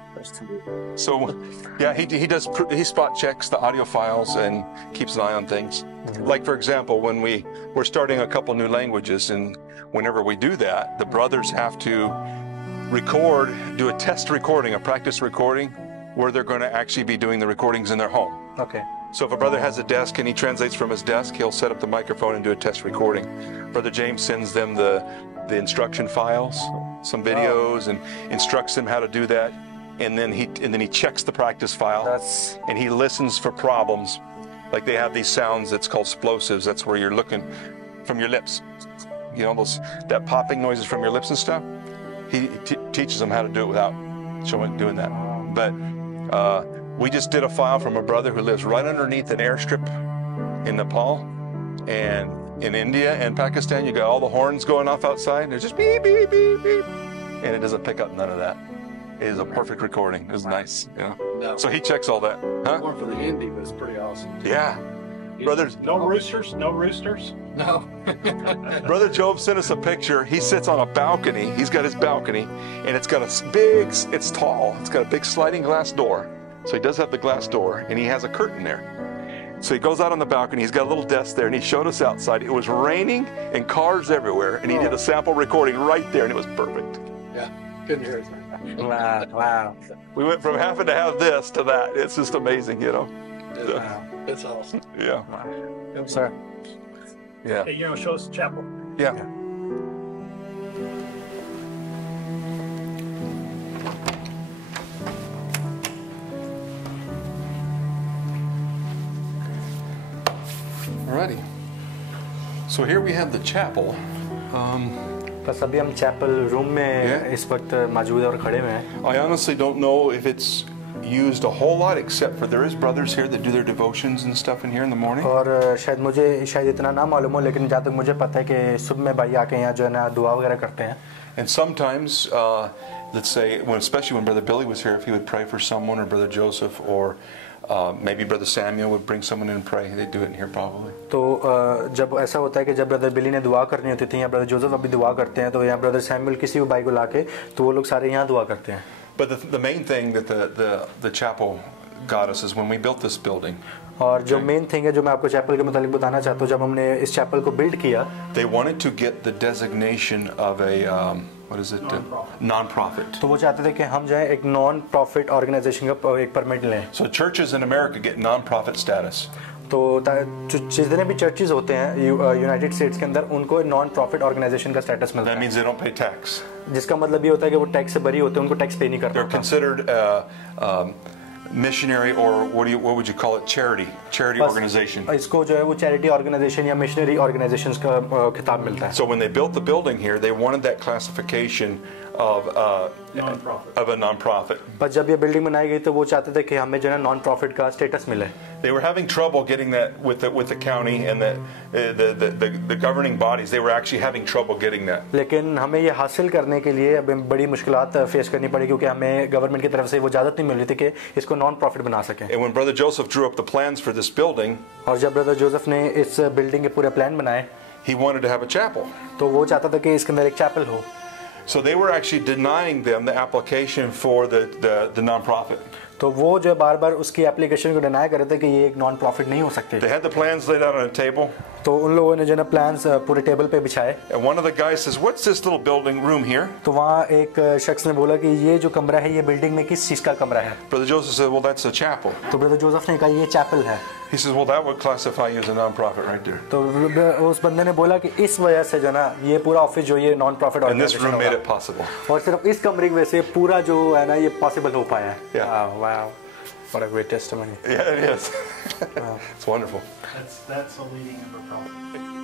So, yeah, he spot checks the audio files and keeps an eye on things. Like, for example, when we're starting a couple new languages, and whenever we do that, the brothers have to do a test recording, a practice recording, where they're going to actually be doing the recordings in their home. Okay. So if a brother has a desk and he translates from his desk, he'll set up the microphone and do a test recording. Brother James sends them the instruction files, some videos, and instructs them how to do that. And then he checks the practice file, and he listens for problems. Like they have these sounds that's called explosives. That's where you're looking from your lips. You know, that popping noises from your lips and stuff. He teaches them how to do it without doing that. But we just did a file from a brother who lives right underneath an airstrip in Nepal, and in India and Pakistan, you got all the horns going off outside. They're just beep, beep, beep, beep. And it doesn't pick up none of that. It is a perfect recording. It's nice. Yeah. No. So he checks all that. Huh? More for the Indy, but it's pretty awesome. Yeah. Brothers. No roosters? No roosters? No. Brother Job sent us a picture. He sits on a balcony. He's got his balcony, and it's got it's tall. It's got a big sliding glass door. So he does have the glass door, and he has a curtain there. So he goes out on the balcony. He's got a little desk there, and he showed us outside. It was raining and cars everywhere, and he did a sample recording right there, and it was perfect. Yeah, couldn't hear it. Wow. We went from having to have this to that. It's just amazing, you know. It's awesome. Yeah. Yes, sir. Yeah. Hey, show us the chapel. Yeah. Alrighty. So here we have the chapel. बस अभी हम chapel room में इस वक्त मौजूद हैं और खड़े हुए हैं। I honestly don't know if it's used a whole lot, except for there is brothers here that do their devotions and stuff in here in the morning. और शायद इतना ना मालूम हो, लेकिन जहाँ तक मुझे पता है कि सुबह में भाई आके यहाँ जो है ना दुआ वगैरह करते हैं। And sometimes, let's say, especially when Brother Billy was here, if he would pray for someone, or Brother Joseph, or maybe Brother Samuel would bring someone in and pray. They do it in here probably. तो जब ऐसा होता है कि जब ब्रदर बिली ने दुआ करनी होती थी या ब्रदर जोसेफ अभी दुआ करते हैं, तो यहाँ ब्रदर सैमुअल किसी भी भाई को लाके तो वो लोग सारे यहाँ दुआ करते हैं। But the main thing that the chapel got us is when we built this building. और जो मेन थिंग है जो मैं आपको चैपल के मुतालिक बताना चाहता हूँ, जब हमने इस चैपल को बिल्ड किया, they wanted to get the designation of a non-profit. तो वो चाहते थे कि हम जो है एक नॉन प्रॉफिट ऑर्गेनाइजेशन का एक परमिट लें। So churches in America get non-profit status. तो जितने भी चर्चेज होते हैं यूनाइटेड स्टेट्स के अंदर, उनको नॉन प्रॉफिट ऑर्गेनाइजेशन का स्टेटस मिलता है। That means they don't pay tax. जिसका मतलब ये होता है कि वो टैक्स से बरी होते हैं, उनको टैक्स पे नहीं करते। They're considered missionary, or what would you call it, charity organization. इसको जो है वो चैरिटी ऑर्गेनाइजेशन या मिशनरी ऑर्गेनाइजेशंस का खिताब मिलता है। So when they built the building here, they wanted that classification of Non-profit. of a nonprofit. पर जब ये बिल्डिंग बनाई गई तो वो चाहते थे कि हमें जो है नॉन प्रॉफिट का स्टेटस मिले. They were having trouble getting that with the county and the governing bodies. They were actually having trouble getting that. लेकिन हमें ये हासिल करने के लिए अब बड़ी मुश्किलात फेस करनी पड़ी क्योंकि हमें गवर्नमेंट की तरफ से वो इजाज़त नहीं मिल रही थी कि इसको नॉन प्रॉफिट बना सकें. And when Brother Joseph drew up the plans for this building, और जब ब्रदर जोसेफ ने इस बिल्डिंग के पूरे प्लान बनाए he wanted to have a chapel. तो वो चाहता था कि इसके अंदर एक चैपल हो. So they were actually denying them the application for the nonprofit. तो वो जो बार बार उसकी एप्लीकेशन को डिनाई कर रहे थे कि ये एक नॉन प्रॉफिट नहीं हो सकते. They had the plans laid out on a table. तो उन लोगों ने जो ना प्लान्स पूरे टेबल पे बिछाए. And one of the guys says, "What's this little building room here?" तो वहाँ एक शख्स ने बोला कि ये जो कमरा है ये बिल्डिंग में किस चीज़ का कमरा है. Brother Joseph said, "Well, that's a chapel." तो ब्रदर जोसेफ ने कहा ये चैपल है. He says, "Well, that would classify you as a nonprofit right there." तो उस बंदे ने बोला कि इस वजह से जो ना ये पूरा ऑफिस जो ये non profit And this room made it organisation possible. और सिर्फ इस कमरे की वजह से पूरा जो है ना ये पॉसिबल हो पाया है. Yeah. Wow, what a great testimony. Yeah, it is. It's wonderful. That's the leading of a prophet.